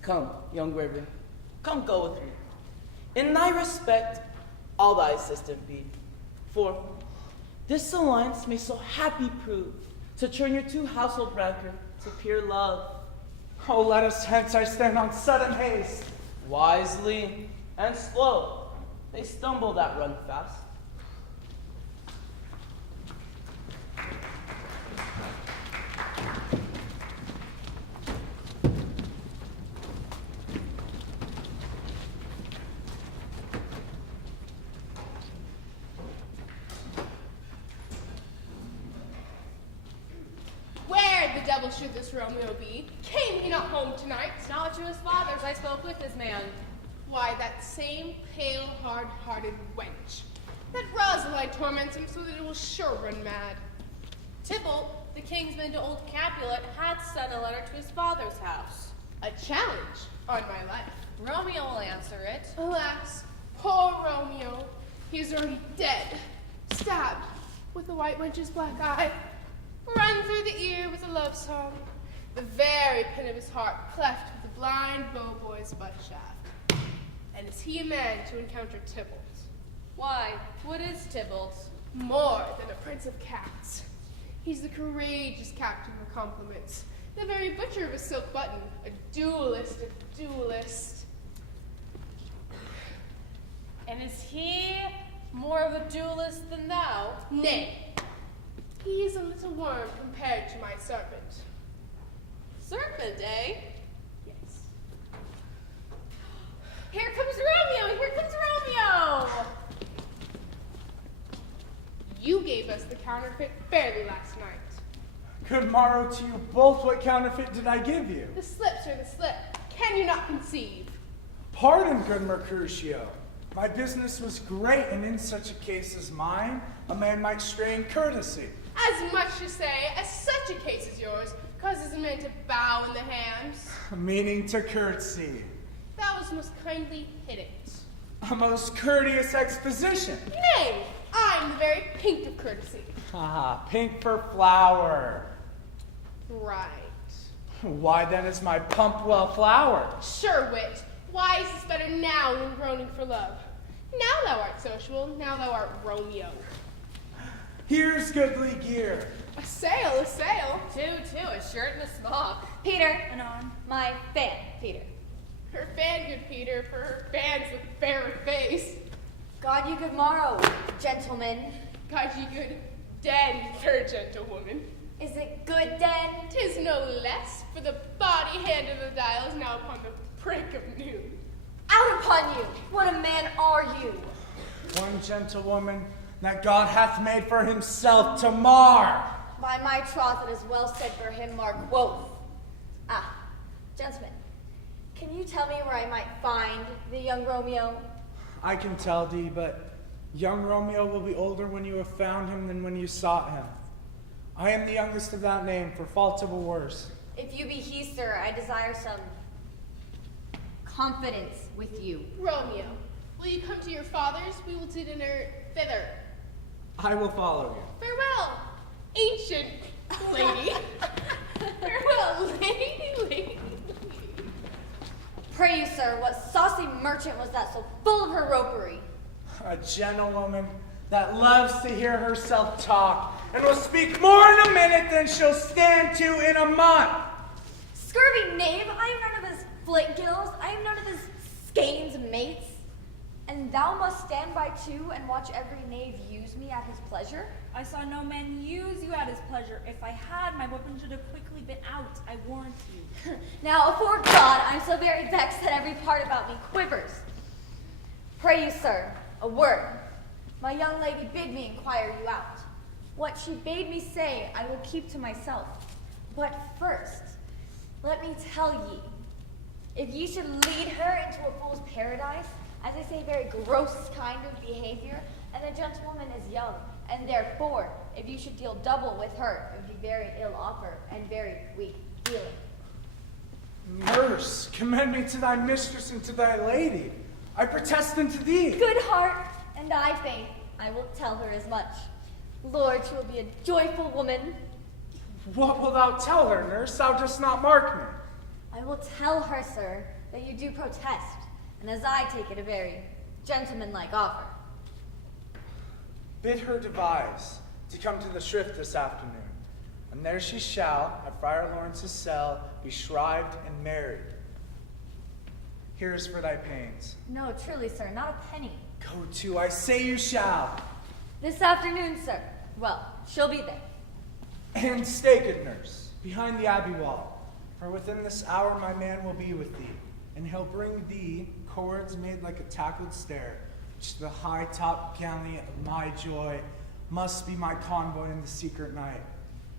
Come, young river, come go with me. In thy respect, I'll thy assistant be. For this alliance may so happy prove to turn your two household rancor to pure love. Oh, let us hence, I stand on sudden haste. Wisely and slow, they stumble that run fast. Where the devil should this Romeo be? Came he not home tonight? Not to his father's, I spoke with his man. Why, that same pale, hard-hearted wench. That Rosaline torments him so that it will sure run mad. Tybalt, the kingsman to old Capulet, had sent a letter to his father's house. A challenge on my life. Romeo will answer it. Alas, poor Romeo. He is already dead, stabbed with the white wench's black eye, run through the ear with a love song, the very pin of his heart cleft with the blind bow boy's butt shaft. And is he a man to encounter Tybalt? Why, what is Tybalt? More than a prince of cats. He's the courageous captain for compliments, the very butcher of a silk button, a duelist of duelists. And is he more of a duelist than thou? Nay, he is a little worm compared to my serpent. Serpent, eh? Yes. counterfeit fairly last night. Good morrow to you both. What counterfeit did I give you? The slip, sir, the slip. Can you not conceive? Pardon, good Mercutio. My business was great, and in such a case as mine, a man might stray in courtesy. As much to say, as such a case as yours causes a man to bow in the hams. Meaning to curtsy. Thou was most kindly hit it. A most courteous exposition. Nay, I'm the very pink of courtesy. Ah, pink for flower. Right. Why then is my pump well flowered? Sure, wit. Why is this better now than groaning for love? Now thou art sociable, now thou art Romeo. Here's goodly gear. A sail, a sail. Two, a shirt and a smock. Peter, my fan, Peter. Her fan, good Peter, for her fans with fair face. God you good morrow, gentlemen. God ye good den, fair gentlewoman. Is it good then? 'Tis no less, for the body hand of the dial is now upon the prick of noon. Out upon you! What a man are you? One gentlewoman that God hath made for himself to mar. By my troth, it is well said for him, Mark Wolf. Ah, gentlemen, can you tell me where I might find the young Romeo? I can tell thee, but young Romeo will be older when you have found him than when you sought him. I am the youngest of that name, for fault of a worse. If you be he, sir, I desire some confidence with you. Romeo, will you come to your father's? We will to dinner thither. I will follow you. Farewell, ancient lady. Farewell, lady. Pray you, sir, what saucy merchant was that so full of her ropery? A gentlewoman that loves to hear herself talk and will speak more in a minute than she'll stand to in a month. Scurvy knave, I am none of his flake gills, I am none of his skeins mates. And thou must stand by too and watch every knave use me at his pleasure? I saw no man use you at his pleasure. If I had, my weapon should have quickly been out, I warrant you. Now, afore God, I'm so very vexed that every part about me quivers. Pray you, sir, a word. My young lady bid me inquire you out. What she bade me say, I will keep to myself. But first, let me tell ye, if ye should lead her into a fool's paradise, as I say, very gross kind of behavior, and the gentlewoman is young, and therefore, if you should deal double with her, it would be very ill offer and very weak dealing. Nurse, commend me to thy mistress and to thy lady. I protest unto thee. Good heart, and I faith, I will tell her as much. Lord, she will be a joyful woman. What wilt thou tell her, nurse? Thou dost not mark me. I will tell her, sir, that you do protest, and as I take it, a very gentlemanlike offer. Bid her devise to come to the shrift this afternoon, and there she shall, at Friar Lawrence's cell, be shrived and married. Here is for thy pains. No, truly, sir, not a penny. Go to, I say you shall. This afternoon, sir. Well, she'll be there. And stay, good nurse, behind the abbey wall, for within this hour my man will be with thee, and he'll bring thee cords made like a tackled stair, which the high-topped galley of my joy must be my convoy in the secret night.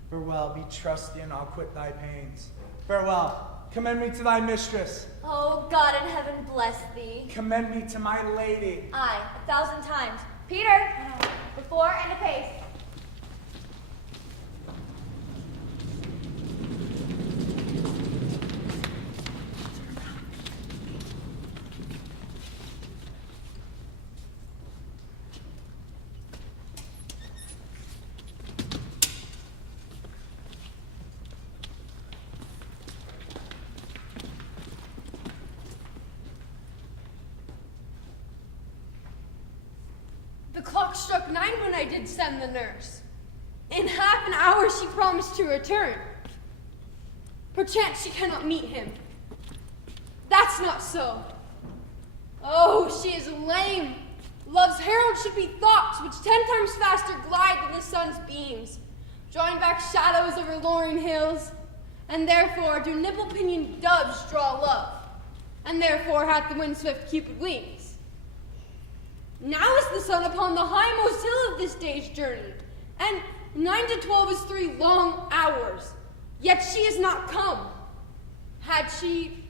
Farewell, be trusty, and I'll quit thy pains. Farewell, commend me to thy mistress. Oh, God in heaven bless thee. Commend me to my lady. Aye, 1,000 times. Peter, before and apace. The clock struck 9 when I did send the nurse. In half an hour she promised to return. Perchance she cannot meet him. That's not so. Oh, she is lame. Love's herald should be thoughts which 10 times faster glide than the sun's beams, drawing back shadows over lowering hills, and therefore do nipple-pinioned doves draw love, and therefore hath the wind-swift Cupid wings. Now is the sun upon the highmost hill of this day's journey, and 9 to 12 is 3 long hours, yet she has not come. Had she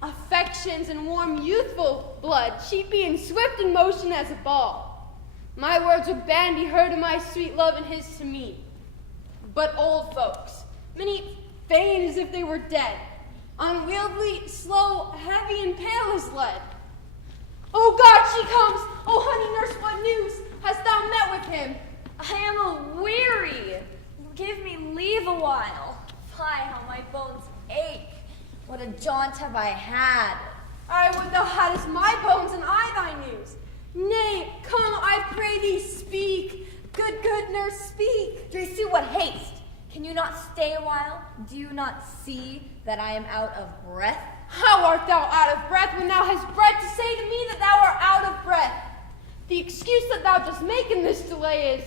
affections and warm youthful blood, she'd be in swift in motion as a ball. My words would bandy her to my sweet love and his to me. But old folks, many faint as if they were dead, unwieldy, slow, heavy, and pale as lead. Oh God, she comes! Oh honey nurse, what news? Hast thou met with him? I am a-weary. Give me leave a while. Fie, how my bones ache. What a jaunt have I had. I would thou hadst my bones and I thy news. Nay, come, I pray thee, speak. Good nurse, speak. Do you see what haste? Can you not stay a while? Do you not see that I am out of breath? How art thou out of breath when thou hast breath to say to me that thou art out of breath? The excuse that thou dost make in this delay is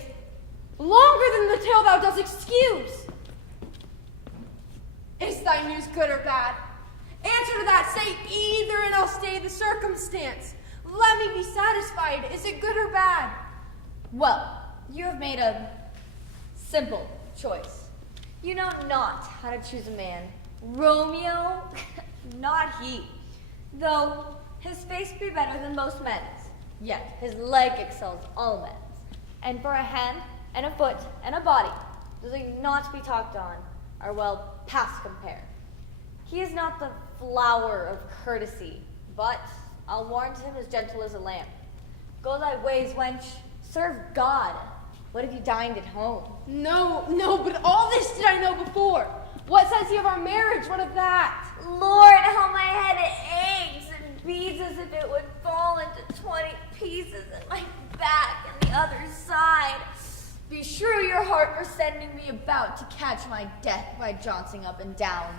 longer than the tale thou dost excuse. Is thy news good or bad? Answer to that, say either, and I'll stay the circumstance. Let me be satisfied. Is it good or bad? Well, you have made a simple choice. You know not how to choose a man. Romeo, not he. Though his face be better than most men's, yet his leg excels all men's. And for a hand, and a foot, and a body, does he not be talked on, are well past compare. He is not the flower of courtesy, but I'll warrant him as gentle as a lamb. Go thy ways, wench, serve God. What if you dined at home? No, but all this did I know before. What says he of our marriage? What of that? Lord, how my head aches and beats as if it would fall into 20 pieces in my back and the other side. Beshrew your heart for sending me about to catch my death by jauncing up and down.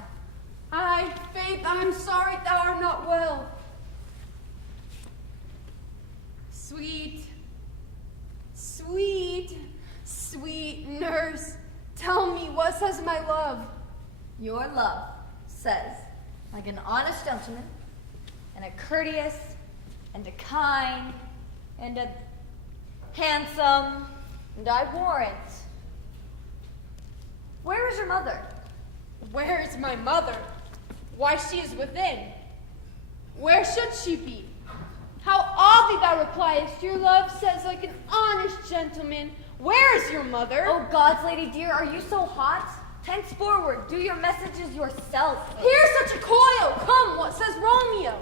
Aye, faith, I'm sorry thou art not well. Sweet nurse, tell me, what says my love? Your love says, like an honest gentleman, and a courteous, and a kind, and a handsome, and I warrant. Where is your mother? Where is my mother? Why, she is within. Where should she be? How oddly thou repliest, your love says like an honest gentleman. Where is your mother? Oh, God's lady dear, are you so hot? Henceforward, do your messages yourself. Here's such a coil. Come, what says Romeo?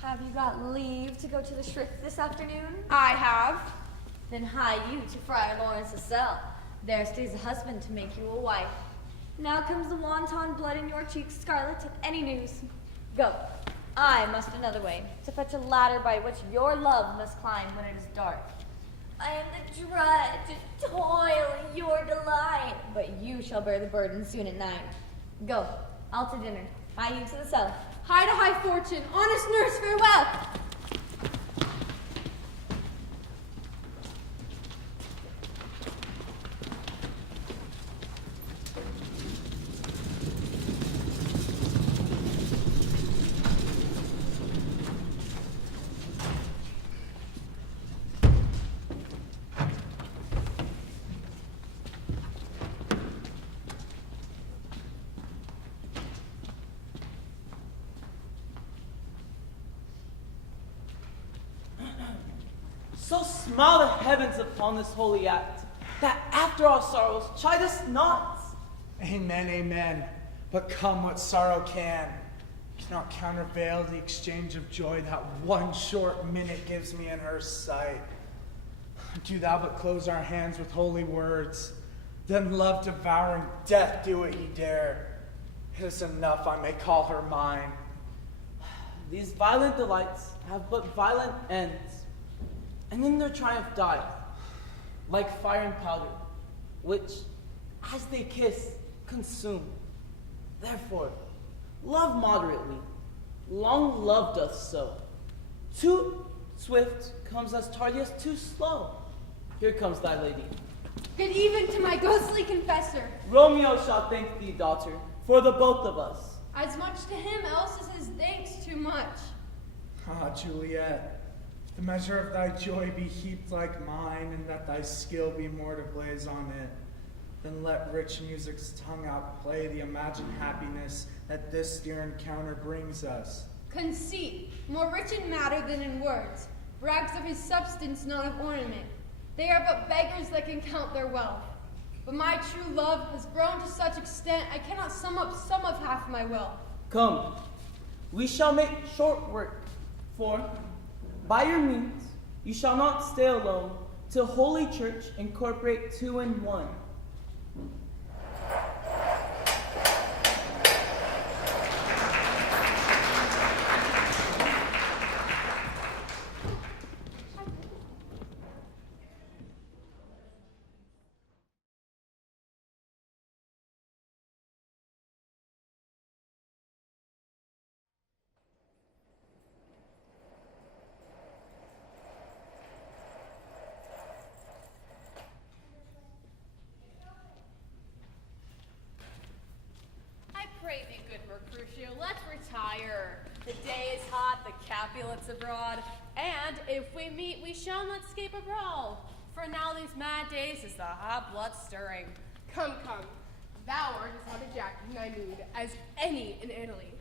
Have you got leave to go to the shrift this afternoon? I have. Then hie you to Friar Lawrence's cell. There stays a husband to make you a wife. Now comes the wanton blood in your cheeks scarlet at any news. Go. I must another way, to fetch a ladder by which your love must climb when it is dark. I am the drudge and toil in your delight, but you shall bear the burden soon at night. Go, I'll to dinner. Hie you to the cell. Hie to high fortune. Honest nurse, farewell. So smile the heavens upon this holy act, that after our sorrows chide us not. Amen. But come what sorrow cannot countervail the exchange of joy that one short minute gives me in her sight. Do thou but close our hands with holy words, then love devouring death do what ye dare. It is enough I may call her mine. These violent delights have but violent ends, and in their triumph die, like fire and powder, which, as they kiss, consume. Therefore, love moderately. Long love doth so. Too swift comes as tardy as too slow. Here comes thy lady. Good even to my ghostly confessor. Romeo shall thank thee, daughter, for the both of us. As much to him, else is his thanks too much. Ah, Juliet, the measure of thy joy be heaped like mine, and that thy skill be more to blaze on it. then let rich music's tongue outplay the imagined happiness that this dear encounter brings us. Conceit, more rich in matter than in words, brags of his substance, not of ornament. They are but beggars that can count their wealth. But my true love has grown to such extent I cannot sum up some of half my wealth. Come, we shall make short work, for by your means you shall not stay alone, till Holy Church incorporate two in one. Pray thee, good Mercutio, let's retire. The day is hot, the Capulets abroad, and if we meet, we shall not escape a brawl. For now these mad days is the hot blood stirring. Come, come. Thou art as hot a jack in thy mood as any in Italy.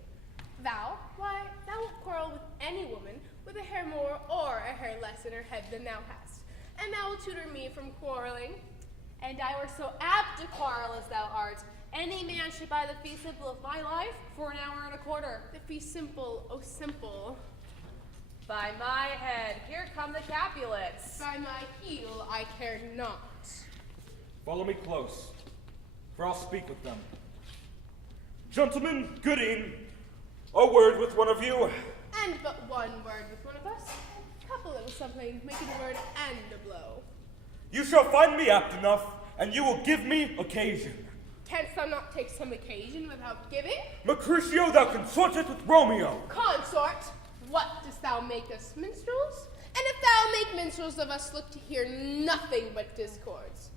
Thou, why, thou wilt quarrel with any woman with a hair more or a hair less in her head than thou hast, and thou wilt tutor me from quarreling. And I were so apt to quarrel as thou art. Any man should buy the fee simple of my life for an hour and a quarter. The fee simple, oh simple. By my head, here come the Capulets. By my heel, I care not. Follow me close, for I'll speak with them. Gentlemen, good e'en. A word with one of you. And but one word with one of us. Couple it with something, making a word and a blow. You shall find me apt enough, and you will give me occasion. Canst thou not take some occasion without giving? Mercutio, thou consortest with Romeo. Consort, what dost thou make us minstrels? And if thou make minstrels of us, look to hear nothing but discords.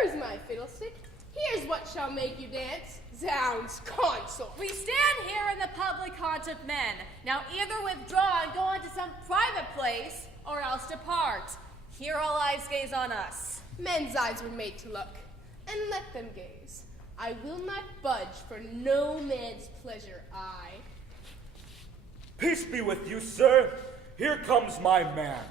Here's my fiddlestick. Here's what shall make you dance. Zounds, consort. We stand here in the public haunt of men. Now either withdraw and go on to some private place, or else depart. Here all eyes gaze on us. Men's eyes were made to look, and let them gaze. I will not budge for no man's pleasure, I. Peace be with you, sir. Here comes my man.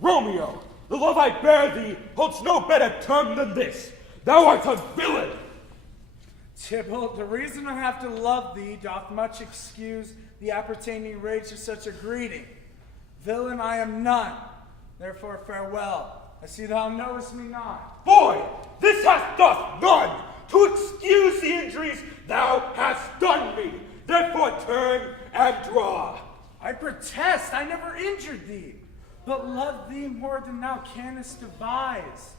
Romeo, the love I bear thee holds no better term than this. Thou art a villain. Tybalt, the reason I have to love thee doth much excuse the appertaining rage of such a greeting. Villain I am none, therefore farewell. I see thou knowest me not. Boy, this hath doth none to excuse the injuries thou hast done me. Therefore turn and draw. I protest, I never injured thee, but love thee more than thou canst devise.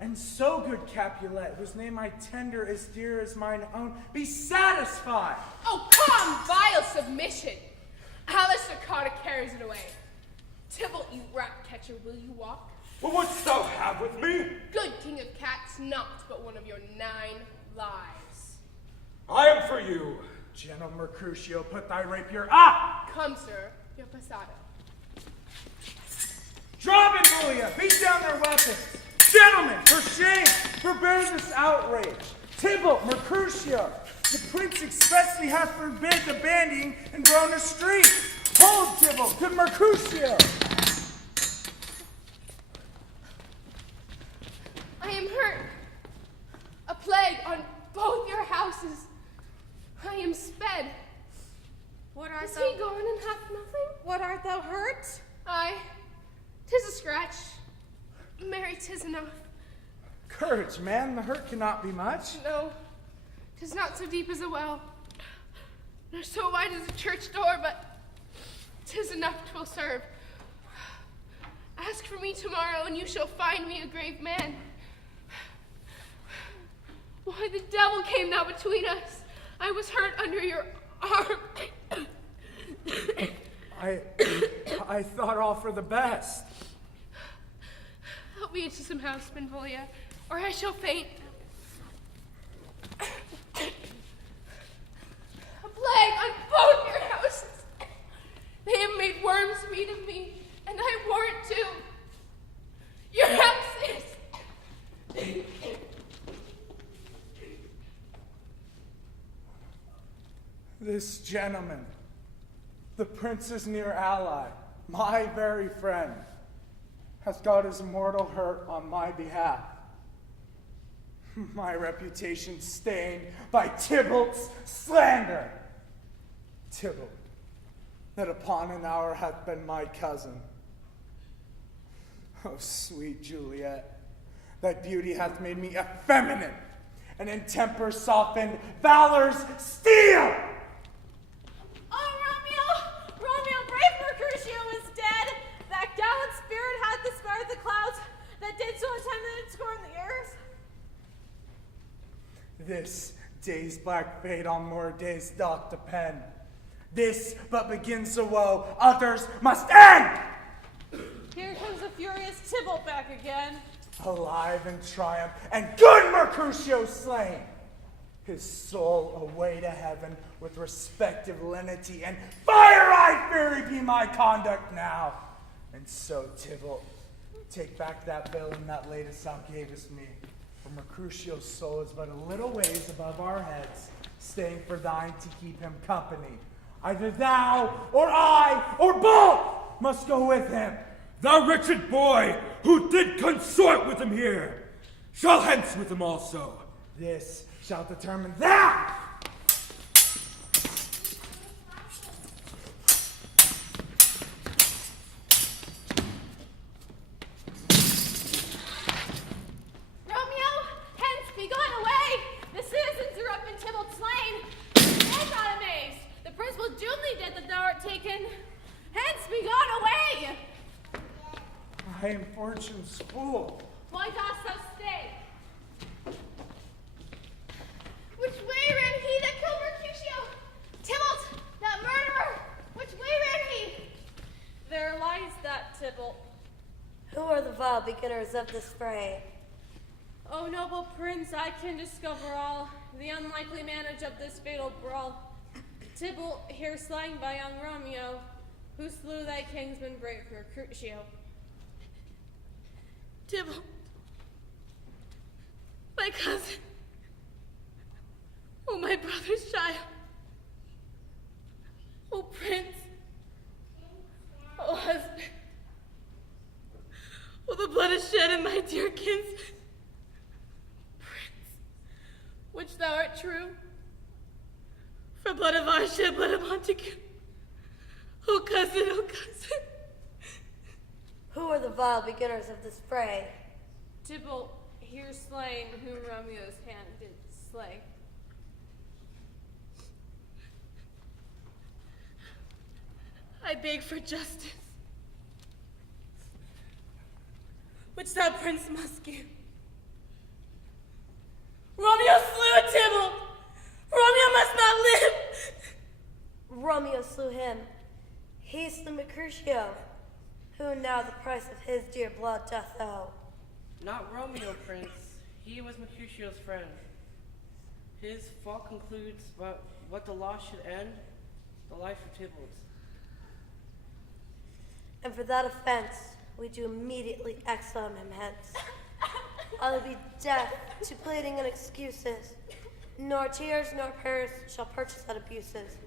And so, good Capulet, whose name I tender as dear as mine own, be satisfied. Oh, come, vile submission. Alice Arcata carries it away. Tybalt, you rat catcher, will you walk? What wouldst thou have with me? Good king of cats, not but one of your 9 lives. I am for you. Gentle Mercutio, put thy rapier up! Come, sir, your passado. Drop it, Julia! Beat down their weapons! Gentlemen, for shame! Forbear this outrage! Tybalt, Mercutio, the prince expressly hath forbid the bandying in Verona street! Hold, Tybalt, good Mercutio! I am hurt. A plague on both your houses. I am sped. What art Is thou? he gone and hath nothing? What art thou hurt? Aye, 'tis a scratch. Marry, 'tis enough. Courage, man, the hurt cannot be much. No, 'tis not so deep as a well, nor so wide as a church door, but 'tis enough 'twill serve. Ask for me tomorrow, and you shall find me a grave man. Why, the devil came now between us. I was hurt under your arm. I thought all for the best. Help me into some house, Benvolia, or I shall faint. A plague on both your houses. They have made worms meat of me, and I warrant too. Your houses. This gentleman, the prince's near ally, my very friend, has got his mortal hurt on my behalf. My reputation stained by Tybalt's slander. Tybalt, that upon an hour hath been my cousin. Oh, sweet Juliet, thy beauty hath made me effeminate, and in temper softened valor's steel. Oh, Romeo! Romeo, brave Mercutio is dead! That gallant spirit hath disparted the clouds that did so attend and scorn the earth. This day's black fate on more days doth depend. This but begins the woe, others must end! Here comes the furious Tybalt back again. Alive in triumph, and good Mercutio slain! His soul away to heaven with respective lenity, and fire-eyed fury be my conduct now! And so, Tybalt, take back that villain that latest thou gavest me. For Mercutio's soul is but a little ways above our heads, staying for thine to keep him company. Either thou, or I, or both must go with him. Thou wretched boy, who did consort with him here, shall hence with him also. This shall determine that! Romeo, hence be gone away! The citizens are up in Tybalt slain. Stand not amazed. The prince will doom thee dead that thou art taken. Hence be gone away! I am fortune's fool. Why dost thou stay? Which way ran he that killed Mercutio? Tybalt, that murderer! Which way ran he? There lies that Tybalt. Who are the vile beginners of this fray? O noble prince, I can discover all the unlikely manage of this fatal brawl. Tybalt here slain by young Romeo, who slew thy kinsman brave Mercutio. Tybalt, my cousin, oh my brother's child, oh prince, oh husband, oh the blood is shed in my dear kinsman, prince, which thou art true, for blood of ours shed blood of Montague, oh cousin, oh cousin. Who are the vile beginners of this fray? Tybalt here slain, whom Romeo's hand did slay. I beg for justice, which thou, prince, must give. Romeo slew Tybalt! Romeo must not live! Romeo slew him. He slew Mercutio, who now the price of his dear blood doth owe. Not Romeo, prince. He was Mercutio's friend. His fault concludes what the law should end, the life of Tybalt. And for that offense, we do immediately exile him hence. I will be deaf to pleading and excuses, nor tears nor prayers shall purchase that abuses.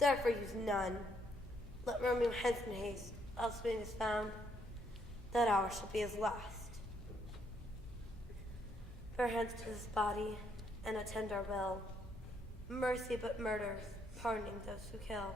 Therefore use none. Let Romeo hence in haste, else when he is found, that hour shall be his last. Bear hence to this body, and attend our will. Mercy but murders, pardoning those who kill.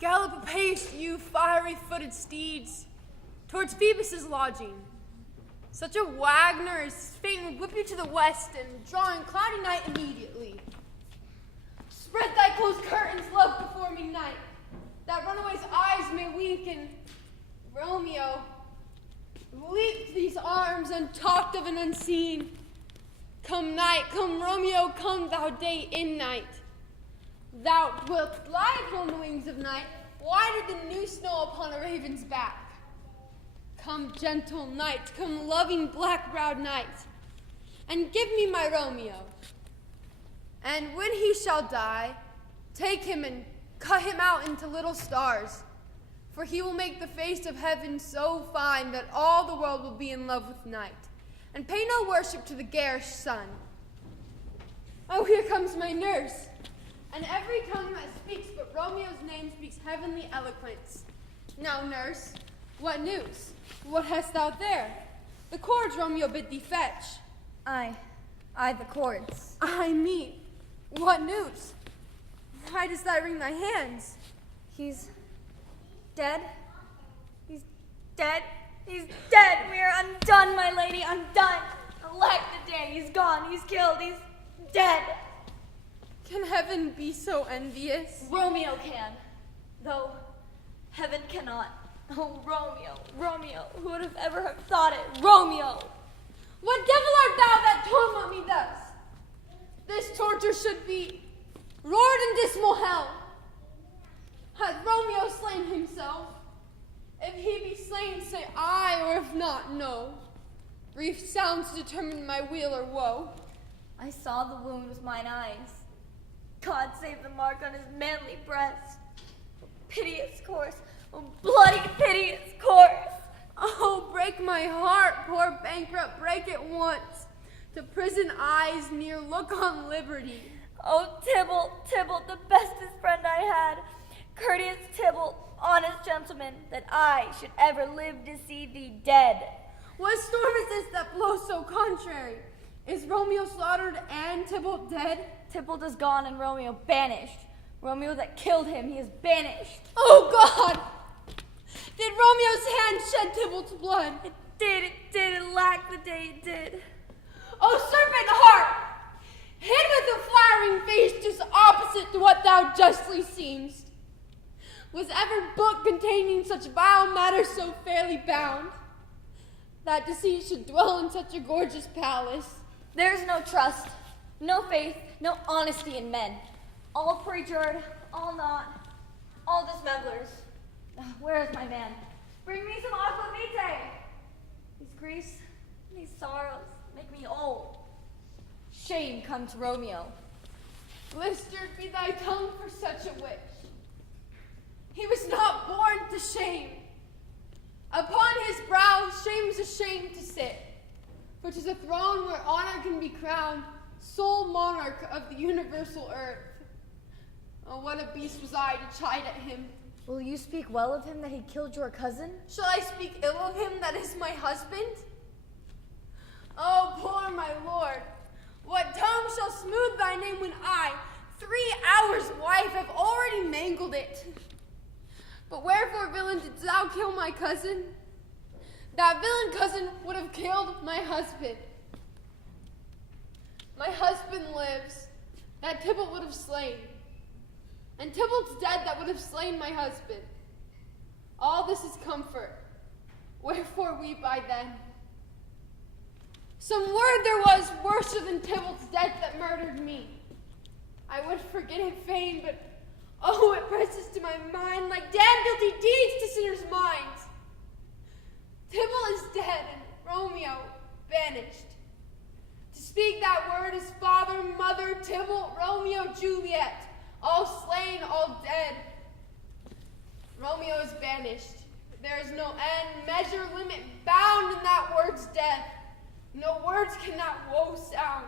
Gallop apace, you fiery-footed steeds, towards Phoebus's lodging. Such a Wagner as fate would whip you to the west and draw in cloudy night immediately. Spread thy closed curtains, love, before me night, that runaway's eyes may weep, and Romeo, leap these arms untalked of and unseen. Come night, come Romeo, come thou day in night. Thou wilt glide upon the wings of night, wider than new snow upon a raven's back. Come, gentle knight, come, loving black-browed knight, and give me my Romeo. And when he shall die, take him and cut him out into little stars, for he will make the face of heaven so fine that all the world will be in love with night, and pay no worship to the garish sun. Oh, here comes my nurse, and every tongue that speaks but Romeo's name speaks heavenly eloquence. Now, nurse, what news? What hast thou there? The cords Romeo bid thee fetch. I the cords. I mean, what news? Why dost thou wring thy hands? He's dead. He's dead. He's dead. We are undone, my lady, undone. Alack the day. He's gone. He's killed. He's dead. Can heaven be so envious? Romeo can, though heaven cannot. Oh, Romeo, Romeo, who would have ever have thought it? Romeo! What devil art thou that torment me thus? This torture should be roared in dismal hell. Hath Romeo slain himself? If he be slain, say I, or if not, no. Brief sounds determine my weal or woe. I saw the wound with mine eyes. God save the mark on his manly breast. Piteous course, oh bloody piteous course. Oh, break my heart, poor bankrupt, break it once. To prison eyes near look on liberty. Oh, Tybalt, the bestest friend I had. Courteous Tybalt, honest gentleman, that I should ever live to see thee dead. What storm is this that blows so contrary? Is Romeo slaughtered and Tybalt dead? Tybalt is gone and Romeo banished. Romeo that killed him, he is banished. Oh, God! Did Romeo's hand shed Tybalt's blood? It did, it lacked the day it did. Oh, serpent heart! Hid with a flattering face just opposite to what thou justly seemst. Was ever book containing such vile matter so fairly bound, that deceit should dwell in such a gorgeous palace? There is no trust, no faith, no honesty in men. All perjured, all not, all dismemblers. Where is my man? Bring me some aqua vitae. These griefs, these sorrows make me old. Shame come to Romeo. Blistered be thy tongue for such a wish. He was not born to shame. Upon his brow shame's ashamed to sit, for 'tis a throne where honor can be crowned, sole monarch of the universal earth. Oh, what a beast was I to chide at him. Will you speak well of him that he killed your cousin? Shall I speak ill of him that is my husband? Oh, poor my lord, what tongue shall smooth thy name when I, 3 hours' wife, have already mangled it? But wherefore, villain, didst thou kill my cousin? That villain cousin would have killed my husband. My husband lives, that Tybalt would have slain. And Tybalt's dead that would have slain my husband. All this is comfort. Wherefore weep I then? Some word there was worser than Tybalt's death that murdered me. I would forget it fain, but oh, it presses to my mind like damn guilty deeds to sinners' minds. Tybalt is dead and Romeo banished. To speak that word is father, mother, Tybalt, Romeo, Juliet. All slain, all dead. Romeo is banished. There is no end, measure, limit, bound in that word's death. No words can that woe sound.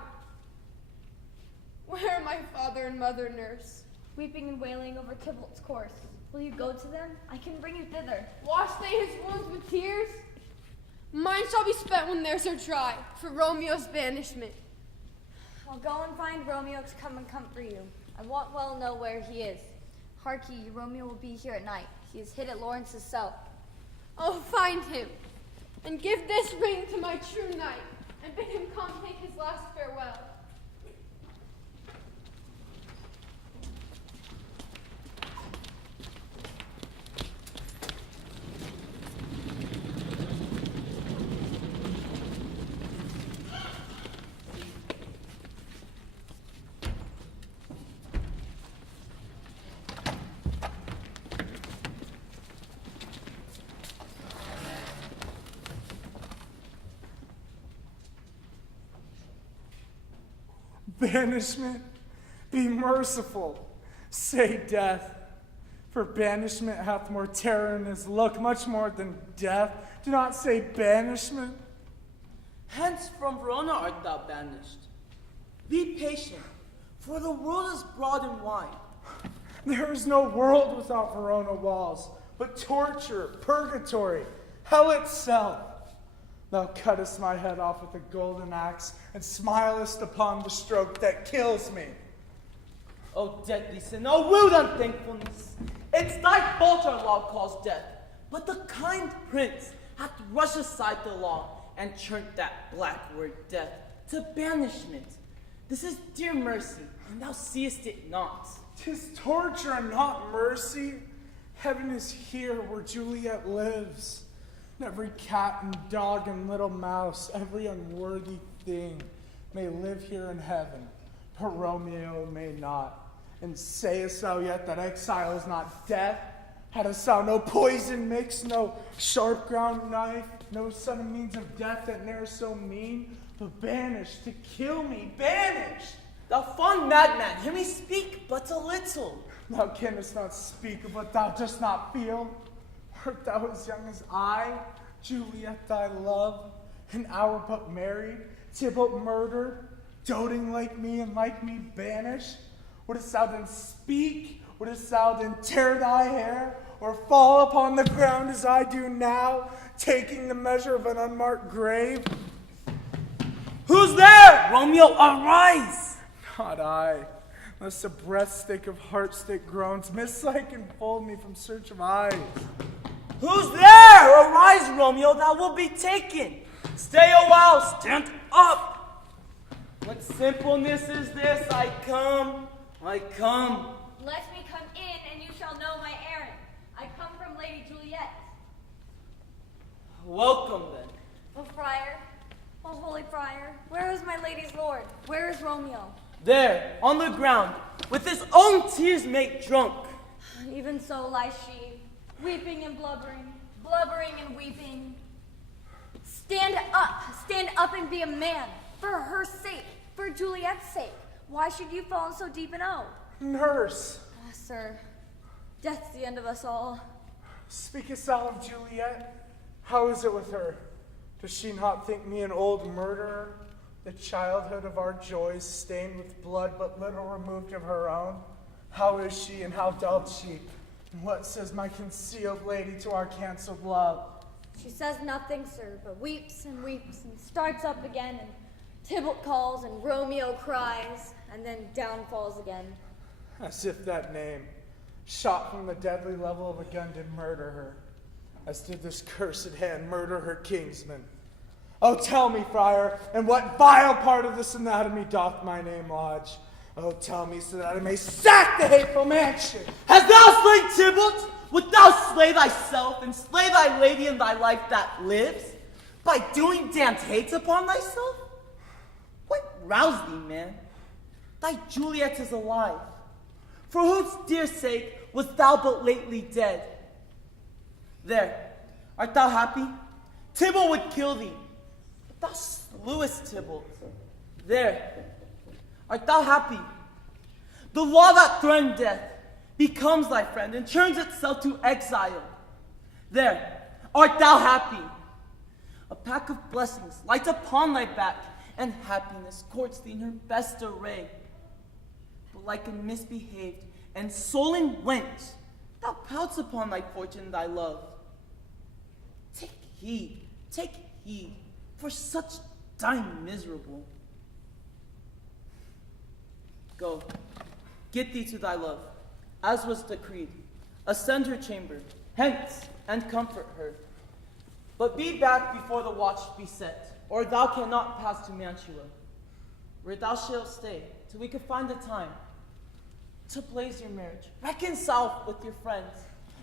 Where are my father and mother, nurse? Weeping and wailing over Tybalt's corse. Will you go to them? I can bring you thither. Wash they his wounds with tears? Mine shall be spent when theirs are dry, for Romeo's banishment. I'll go and find Romeo to come and comfort you. I won't well know where he is. Hark ye, Romeo will be here at night. He is hid at Lawrence's cell. Oh, find him, and give this ring to my true knight, and bid him come take his last farewell. Banishment, be merciful. Say death. For banishment hath more terror in his look, much more than death. Do not say banishment. Hence from Verona art thou banished. Be patient, for the world is broad and wide. There is no world without Verona walls, but torture, purgatory, hell itself. Thou cuttest my head off with a golden axe, and smilest upon the stroke that kills me. O deadly sin, O rude unthankfulness! It's thy fault our law calls death, but the kind prince hath rushed aside the law and churned that black word death to banishment. This is dear mercy, and thou seest it not. 'Tis torture and not mercy. Heaven is here where Juliet lives. And every cat and dog and little mouse, every unworthy thing may live here in heaven, but Romeo may not. And sayest thou yet that exile is not death? Hadst thou no poison mixed, no sharp ground knife, no sudden means of death that ne'er so mean, but banished to kill me, banished! Thou fond madman, hear me speak but a little. Thou canst not speak of what thou dost not feel. Art thou as young as I, Juliet thy love, an hour but married, Tybalt murdered, doting like me and like me banished? Wouldst thou then speak? Wouldst thou then tear thy hair, or fall upon the ground as I do now, taking the measure of an unmarked grave? Who's there? Romeo, arise! Not I, lest a breathstick of heartsick groans mislike and fold me from search of eyes. Who's there? Arise, Romeo, thou wilt be taken. Stay a while, stand up. What simpleness is this? I come. Let me come in, and you shall know my errand. I come from Lady Juliet. Welcome, then. Oh, friar, oh, holy friar, where is my lady's lord? Where is Romeo? There, on the ground, with his own tears made drunk. Even so lies she, weeping and blubbering, blubbering and weeping. Stand up and be a man, for her sake, for Juliet's sake. Why should you fall so deep and oh? Nurse! Ah, sir, death's the end of us all. Speakest thou of Juliet? How is it with her? Does she not think me an old murderer? The childhood of our joys stained with blood but little removed of her own? How is she and how doth she? And what says my concealed lady to our cancelled love? She says nothing, sir, but weeps and starts up again, and Tybalt calls and Romeo cries, and then down falls again. As if that name, shot from the deadly level of a gun, did murder her, as did this cursed hand murder her kinsman. Oh, tell me, friar, in what vile part of this anatomy doth my name lodge? Oh, tell me, so that I may sack the hateful mansion. Hast thou slain Tybalt? Wilt thou slay thyself, and slay thy lady and thy life that lives, by doing damned hate upon thyself? What roused thee, man? Thy Juliet is alive, for whose dear sake wast thou but lately dead. There, art thou happy? Tybalt would kill thee, but thou slewest Tybalt. There, art thou happy? The law that threatened death becomes thy friend and turns itself to exile. There, art thou happy? A pack of blessings light upon thy back, and happiness courts thee in her best array. But like a misbehaved and sullen wench, thou pouts upon thy fortune and thy love. Take heed, for such die miserable. Go, get thee to thy love, as was decreed. Ascend her chamber, hence, and comfort her. But be back before the watch be set, or thou cannot pass to Mantua, where thou shalt stay till we can find a time to blaze your marriage, reconcile with your friends,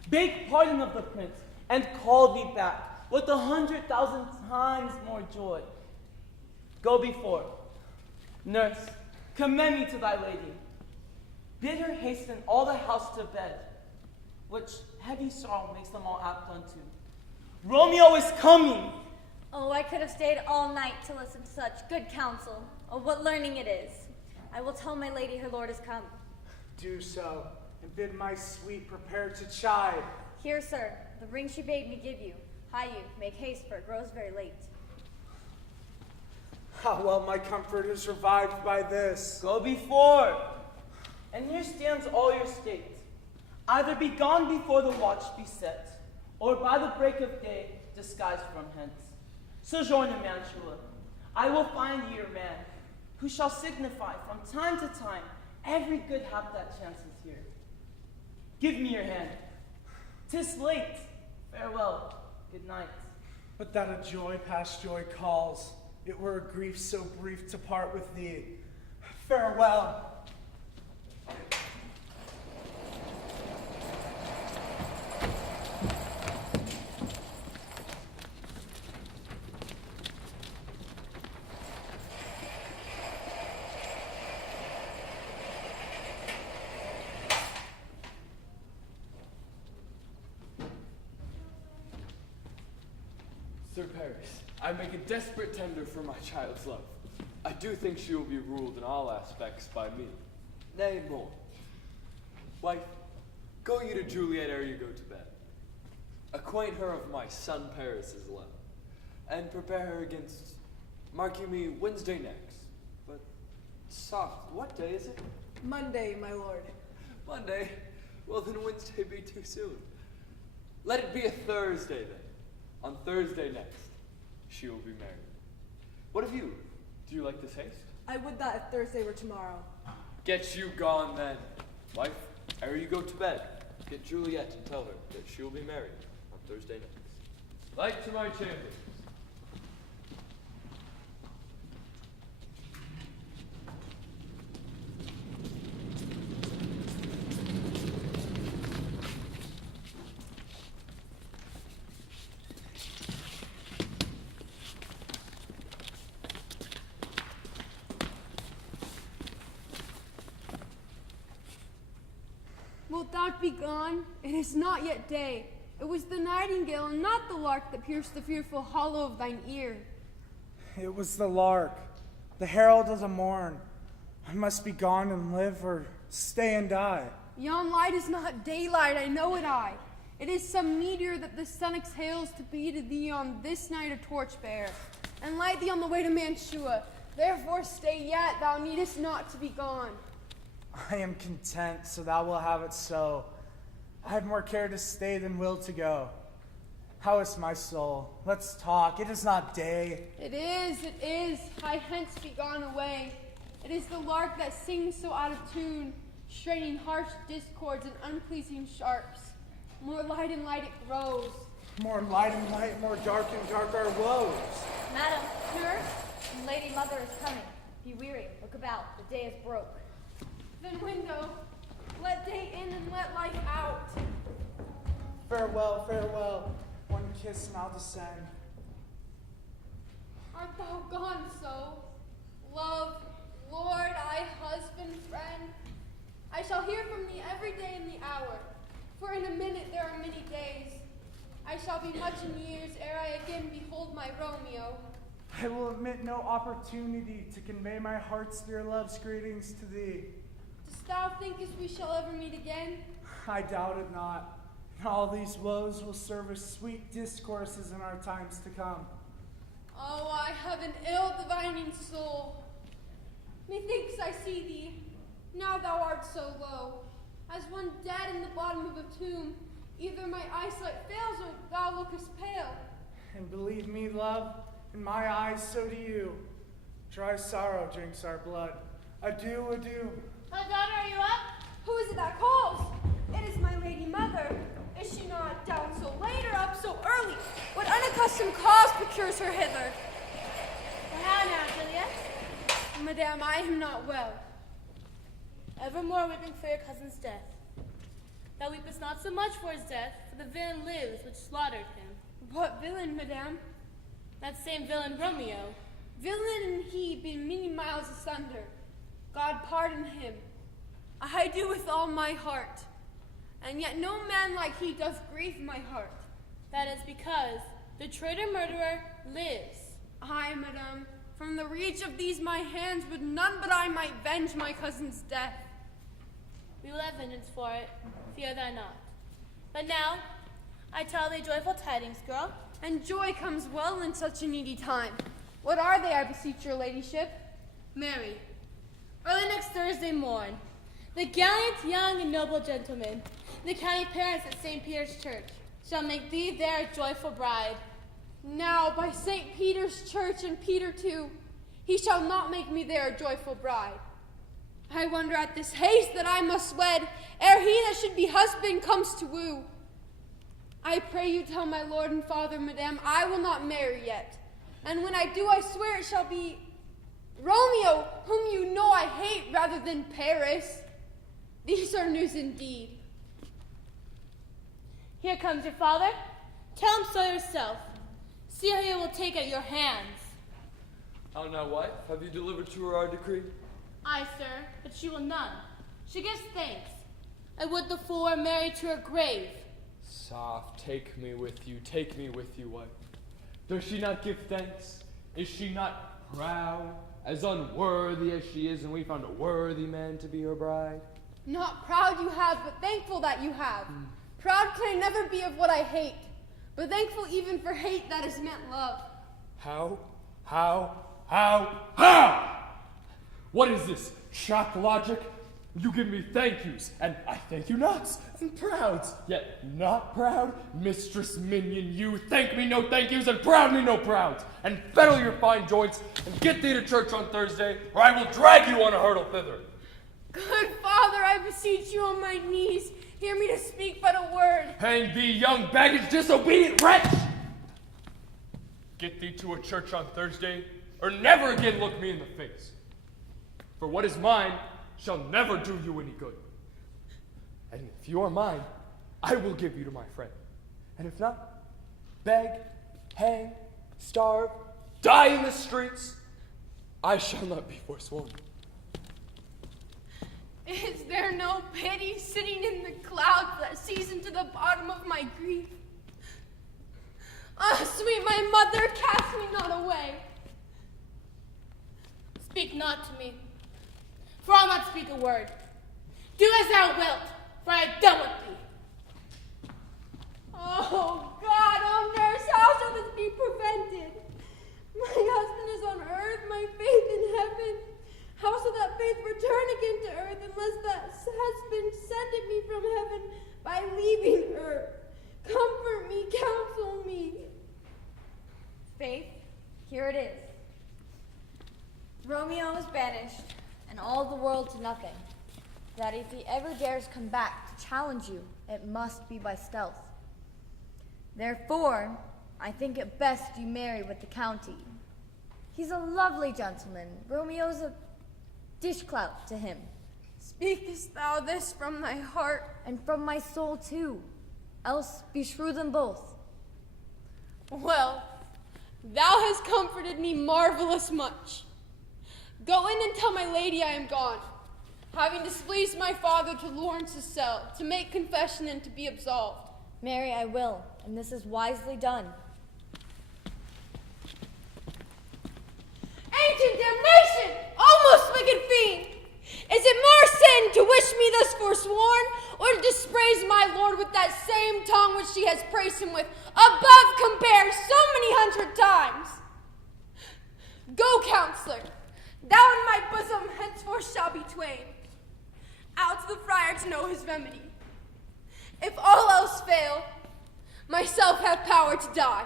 beg pardon of the prince, and call thee back with 100,000 times more joy. Go before. Nurse, commend me to thy lady. Bid her hasten all the house to bed, which heavy sorrow makes them all apt unto. Romeo is coming. Oh, I could have stayed all night to listen to such good counsel. Oh, what learning it is. I will tell my lady her lord has come. Do so, and bid my sweet prepare to chide. Here, sir, the ring she bade me give you. Hie you, make haste, for it grows very late. How well my comfort is revived by this. Go before, and here stands all your state. Either be gone before the watch be set, or by the break of day disguised from hence. Sojourn in Mantua, I will find ye your man, who shall signify from time to time every good hap that chances here. Give me your hand. 'Tis late. Farewell. Good night. But that a joy past joy calls, it were a grief so brief to part with thee. Farewell. Sir Paris, I make a desperate tender for my child's love. I do think she will be ruled in all aspects by me. Nay, more. Wife, go you to Juliet ere you go to bed. Acquaint her of my son Paris's love, and prepare her against, mark you me, Wednesday next. But soft, what day is it? Monday, my lord. Monday? Well, then Wednesday be too soon. Let it be a Thursday then. On Thursday next, she will be married. What of you? Do you like this haste? I would that if Thursday were tomorrow. Get you gone then. Wife, ere you go to bed, get Juliet and tell her that she will be married on Thursday next. Light to my chamber. Wilt thou be gone? It is not yet day. It was the nightingale and not the lark that pierced the fearful hollow of thine ear. It was the lark, the herald of the morn. I must be gone and live, or stay and die. Yon light is not daylight, I know it I. It is some meteor that the sun exhales to be to thee on this night of torchbearer, and light thee on the way to Mantua. Therefore stay yet, thou needest not to be gone. I am content, so thou wilt have it so. I have more care to stay than will to go. How is my soul? Let's talk. It is not day. It is. I hence be gone away. It is the lark that sings so out of tune, straining harsh discords and unpleasing sharps. More light and light it grows. More light and light, more dark and dark our woes. Madam, nurse, and lady mother is coming. Be weary, look about, the day is broke. Then window, let day in and let life out. Farewell, farewell. One kiss and I'll descend. Art thou gone so? Love, Lord, I, husband, friend. I shall hear from thee every day in the hour, for in a minute there are many days. I shall be much in years ere I again behold my Romeo. I will omit no opportunity to convey my heart's dear love's greetings to thee. Dost thou thinkest we shall ever meet again? I doubt it not. And all these woes will serve as sweet discourses in our times to come. Oh, I have an ill divining soul. Methinks I see thee, now thou art so low, as one dead in the bottom of a tomb. Either my eyesight fails or thou lookest pale. And believe me, love, in my eyes so do you. Dry sorrow drinks our blood. Adieu, adieu. My daughter, are you up? Who is it that calls? It is my lady mother. Is she not down so late or up so early? What unaccustomed cause procures her hither? Well, how now, Juliet? Madame, I am not well. Evermore weeping for your cousin's death. Thou weepest not so much for his death, for the villain lives which slaughtered him. What villain, madame? That same villain Romeo. Villain and he be many miles asunder. God pardon him. I do with all my heart. And yet no man like he doth grieve my heart. That is because the traitor murderer lives. Aye, madame, From the reach of these my hands would none but I might venge my cousin's death. We will have vengeance for it, fear thou not. But now, I tell thee joyful tidings, girl. And joy comes well in such a needy time. What are they, I beseech your ladyship? Mary, early next Thursday morn, the gallant, young, and noble gentleman, the county parents at St. Peter's Church, shall make thee their joyful bride. Now, by St. Peter's Church and Peter too, he shall not make me their joyful bride. I wonder at this haste that I must wed, ere he that should be husband comes to woo. I pray you tell my lord and father, madame, I will not marry yet. And when I do, I swear it shall be Romeo, whom you know I hate, rather than Paris. These are news indeed. Here comes your father. Tell him so yourself. See how he will take at your hands. How now, wife? Have you delivered to her our decree? Aye, sir, but she will none. She gives thanks. I would the fool were married to her grave. Soft, take me with you, wife. Does she not give thanks? Is she not proud, as unworthy as she is, and we found a worthy man to be her bride? Not proud you have, but thankful that you have. Proud can I never be of what I hate, but thankful even for hate that is meant love. How? What is this, shock logic? You give me thank yous, and I thank you nots, and prouds, yet not proud. Mistress minion, you thank me no thank yous, and proud me no prouds, and fettle your fine joints, and get thee to church on Thursday, or I will drag you on a hurdle thither. Good father, I beseech you on my knees, hear me to speak but a word. Hang thee, young baggage, disobedient wretch! Get thee to a church on Thursday, or never again look me in the face. For what is mine shall never do you any good. And if you are mine, I will give you to my friend. And if not, beg, hang, starve, die in the streets, I shall not be forsworn. Is there no pity sitting in the clouds that sees into the bottom of my grief? Ah, sweet my mother, cast me not away. Speak not to me, for I'll not speak a word. Do as thou wilt, for I have done with thee. Oh, God, oh, nurse, how shall this be prevented? My husband is on earth, my faith in heaven. How shall that faith return again to earth unless that husband sendeth me from heaven by leaving earth? Comfort me, counsel me. Faith, here it is. Romeo is banished, and all the world to nothing. That if he ever dares come back to challenge you, it must be by stealth. Therefore, I think it best you marry with the county. He's a lovely gentleman. Romeo's a dishclout to him. Speakest thou this from thy heart? And from my soul too. Else beshrew them both. Well, thou hast comforted me marvelous much. Go in and tell my lady I am gone, having displeased my father to Lawrence's cell, to make confession and to be absolved. Marry, I will, and this is wisely done. Ancient damnation! Almost wicked fiend! Is it more sin to wish me thus forsworn, or to dispraise my lord with that same tongue which she has praised him with, above compare so many hundred times? Go, counselor, thou in my bosom henceforth shall be twain. Out to the friar to know his remedy. If all else fail, myself have power to die.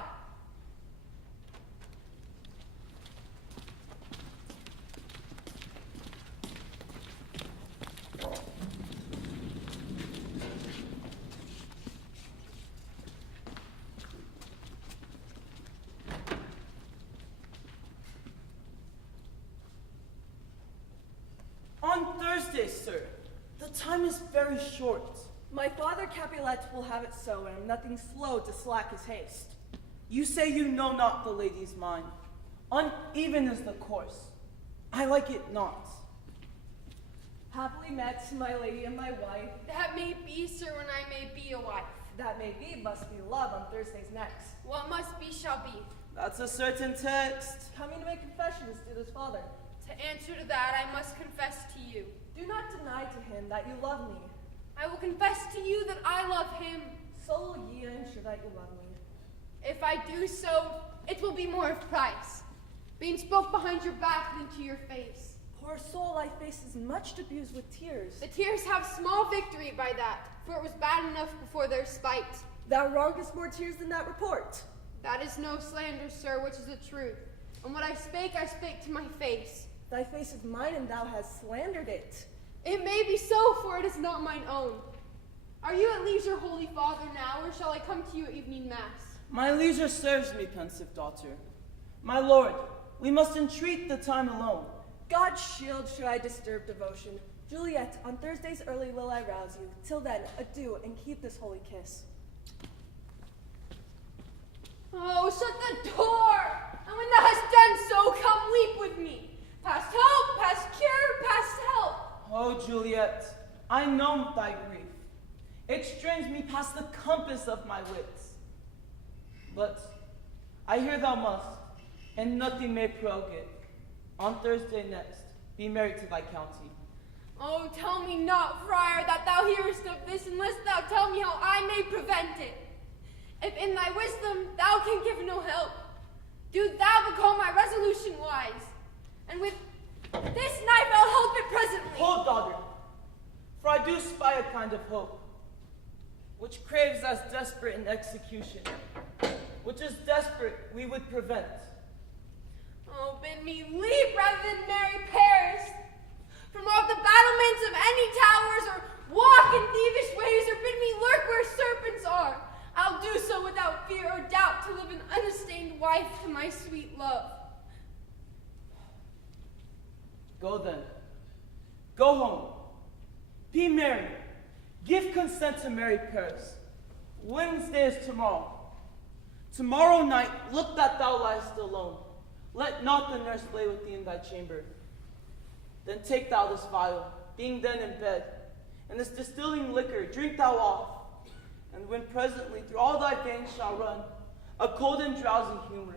On Thursday, sir. The time is very short. My father Capulet will have it so, and am nothing slow to slack his haste. You say you know not the lady's mind. Uneven is the course. I like it not. Happily met, my lady and my wife. That may be, sir, when I may be a wife. That may be, must be love on Thursdays next. What must be shall be. That's a certain text. Coming to make confession is to his father. To answer to that, I must confess to you. Do not deny to him that you love me. I will confess to you that I love him. So will ye ensure that you love me. If I do so, it will be more of price, being spoke behind your back than to your face. Poor soul, thy face is much abused with tears. The tears have small victory by that, for it was bad enough before their spite. Thou wrongest more tears than that report. That is no slander, sir, which is the truth. And what I spake to my face. Thy face is mine, and thou hast slandered it. It may be so, for it is not mine own. Are you at leisure, holy father, now, or shall I come to you at evening mass? My leisure serves me, pensive daughter. My lord, we must entreat the time alone. God's shield should I disturb devotion. Juliet, on Thursdays early will I rouse you. Till then, adieu, and keep this holy kiss. Oh, shut the door! And when thou hast done so, come weep with me. Past hope, past cure, past help. Oh, Juliet, I know thy grief. It strains me past the compass of my wits. But I hear thou must, and nothing may prorogue it. On Thursday next, be married to thy county. Oh, tell me not, friar, that thou hearest of this, unless thou tell me how I may prevent it. If in thy wisdom thou can give no help, do thou become my resolution wise. And with this knife I'll hold it presently. Hold, daughter, for I do spy a kind of hope, which craves as desperate in execution, which is desperate we would prevent. Oh, bid me leap rather than marry Paris. From off the battlements of any towers, or walk in thievish ways, or bid me lurk where serpents are. I'll do so without fear or doubt to live an unstained wife to my sweet love. Go then. Go home. Be merry. Give consent to marry Paris. Wednesday is tomorrow. Tomorrow night, look that thou liest alone. Let not the nurse lay with thee in thy chamber. Then take thou this vial, being then in bed, and this distilling liquor drink thou off. And when presently through all thy veins shall run a cold and drowsy humor,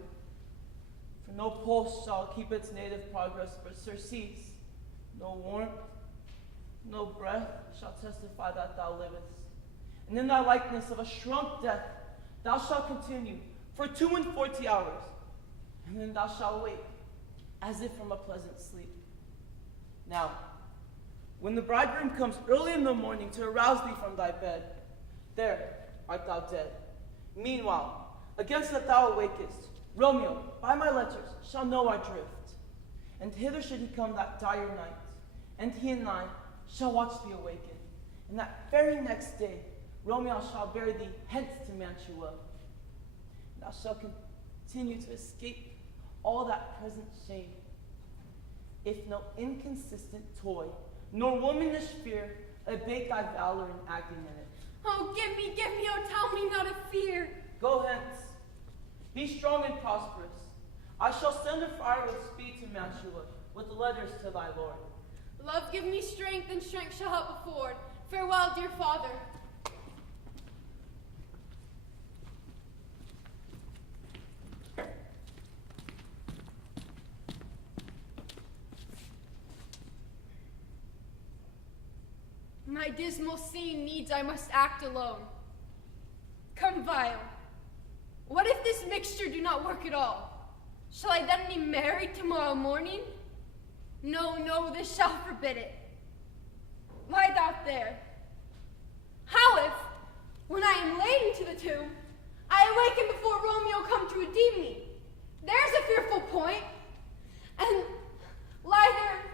for no pulse shall keep its native progress but surcease, no warmth, no breath shall testify that thou livest. And in thy likeness of a shrunk death thou shalt continue for 42 hours, and then thou shalt wake as if from a pleasant sleep. Now, when the bridegroom comes early in the morning to arouse thee from thy bed, there art thou dead. Meanwhile, against that thou awakest, Romeo, by my letters, shall know our drift. And hither should he come that dire night, and he and I shall watch thee awaken. And that very next day, Romeo shall bear thee hence to Mantua. And thou shalt continue to escape all that present shame, if no inconsistent toy, nor womanish fear abate thy valor in acting in it. Oh, give me, oh, tell me not of fear. Go hence. Be strong and prosperous. I shall send a friar with speed to Mantua, with letters to thy lord. Love, give me strength, and strength shall help afford. Farewell, dear father. My dismal scene needs I must act alone. Come, vial. What if this mixture do not work at all? Shall I then be married tomorrow morning? No, no, this shall forbid it. Lie thou there. How if, when I am laid into the tomb, I awaken before Romeo come to redeem me? There's a fearful point. And lie there,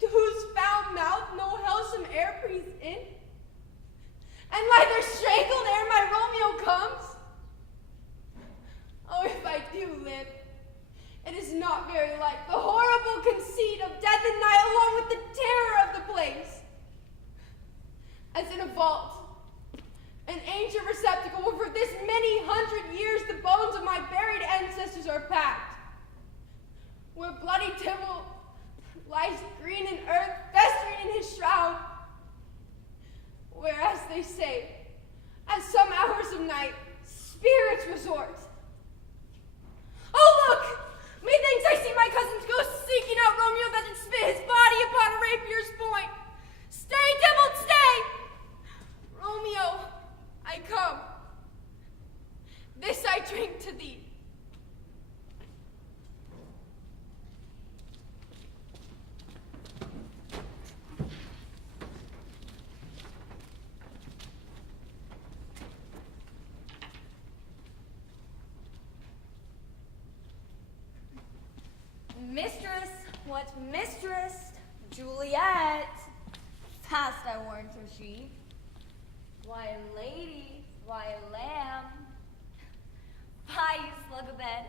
to whose foul mouth no wholesome air breathes in? And lie there strangled ere my Romeo comes? Oh, if I do live, it is not very like the horrible conceit of death and night, along with the terror of the place. As in a vault, an ancient receptacle where for this many hundred years the bones of my buried ancestors are packed, where bloody Tybalt lies green in earth, festering in his shroud, where, as they say, at some hours of night, spirits resort. Oh, look! Methinks I see my cousin's ghost seeking out Romeo that did spit his body upon a rapier's point. Stay, devil, stay! Romeo, I come. This I drink to thee. Mistress, what mistress? Juliet. Fast I warned her she. Why, lady, why, lamb. Fie, you slug a bed.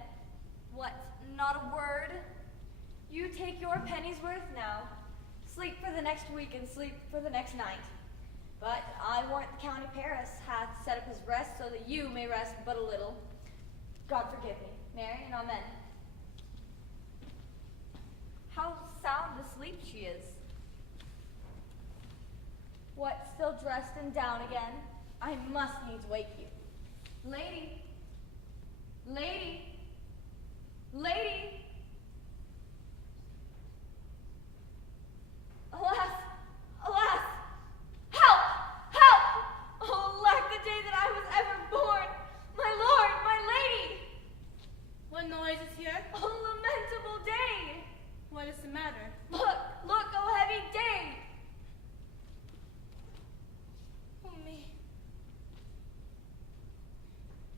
What, not a word? You take your penny's worth now. Sleep for the next week and sleep for the next night. But I warrant the County Paris hath set up his rest so that you may rest but a little. God forgive me. Mary and amen. How sound asleep she is. What, still dressed and down again? I must needs wake you. Lady, lady, lady. Alas, alas, help, help! Oh, lack the day that I was ever born. My lord, my lady. What noise is here? Oh, lamentable day. What is the matter? Look, look, oh heavy day! Oh me.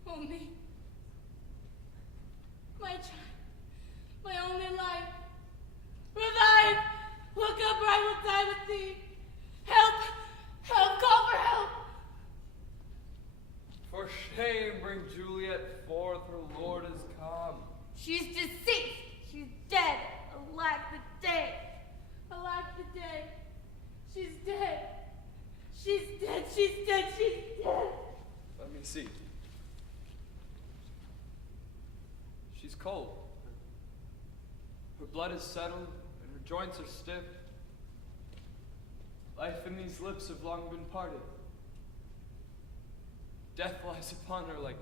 Oh me. My child. My only life. Revive! Look up or I will die with thee. Help! Help! Call for help! For shame, bring Juliet forth, her lord is come. She's deceased! She's dead! Alack the day! Alack the day. She's dead. She's dead. She's dead. She's dead. Let me see. She's cold. Her blood is settled, and her joints are stiff. Life in these lips have long been parted. Death lies upon her like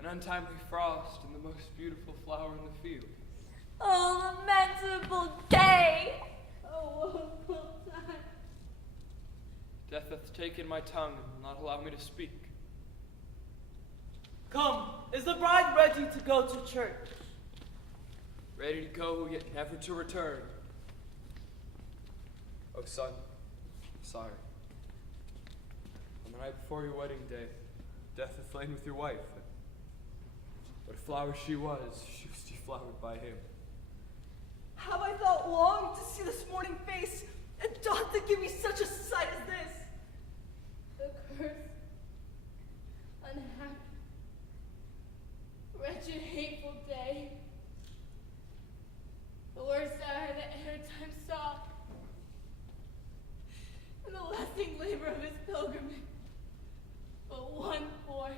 an untimely frost in the most beautiful flower in the field. Oh, lamentable day! Oh, woeful time. Death hath taken my tongue and will not allow me to speak. Come, is the bride ready to go to church? Ready to go, yet never to return. Oh, son, I'm sorry. On the night before your wedding day, death hath lain with your wife. What a flower she was deflowered by him. Have I thought long to see this morning face, and doth it give me such a sight as this? The curse. Unhappy. Wretched, hateful day. The worst hour that e'er time saw. And the lasting labor of his pilgrimage. But one poor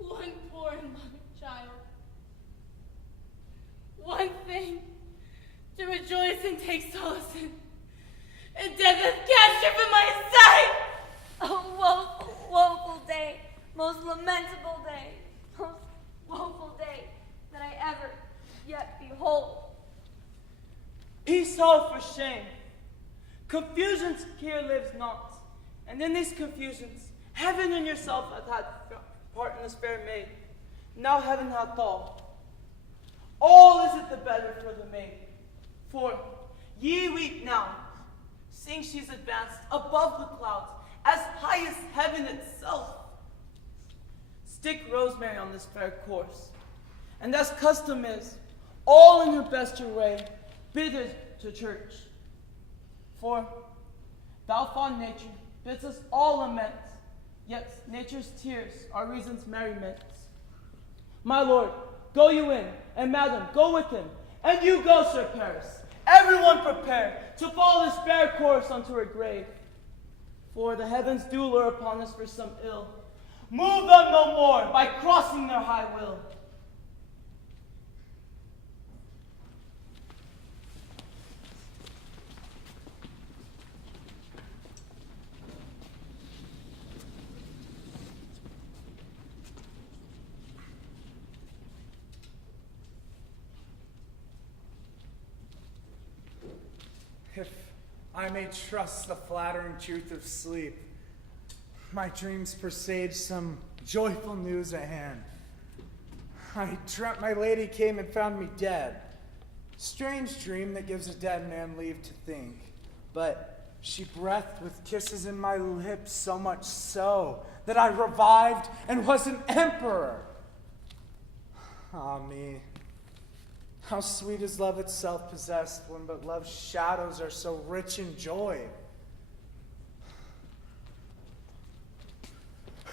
and loving child. One thing to rejoice and take solace in. And death hath cast her from my sight! Oh, woeful, woeful day, most lamentable day, most woeful day that I ever yet behold. Peace, hope for shame. Confusions here lives not. And in these confusions, heaven and yourself hath had part in this fair maid. Now heaven hath all. All is it the better for the maid. For ye weep now, seeing she's advanced above the clouds, as high as heaven itself. Stick rosemary on this fair course, and as custom is, all in her best array, bidded to church. For thou fond nature bids us all lament, yet nature's tears are reason's merriment. My lord, go you in, and madam, go with him, and you go, Sir Paris. Everyone prepare to follow this fair course unto her grave. For the heavens do lure upon us for some ill. Move them no more by crossing their high will. If I may trust the flattering truth of sleep, my dreams presage some joyful news at hand. I dreamt my lady came and found me dead. Strange dream that gives a dead man leave to think. But she breathed with kisses in my lips, so much so that I revived and was an emperor. Ah me, how sweet is love itself possessed when but love's shadows are so rich in joy.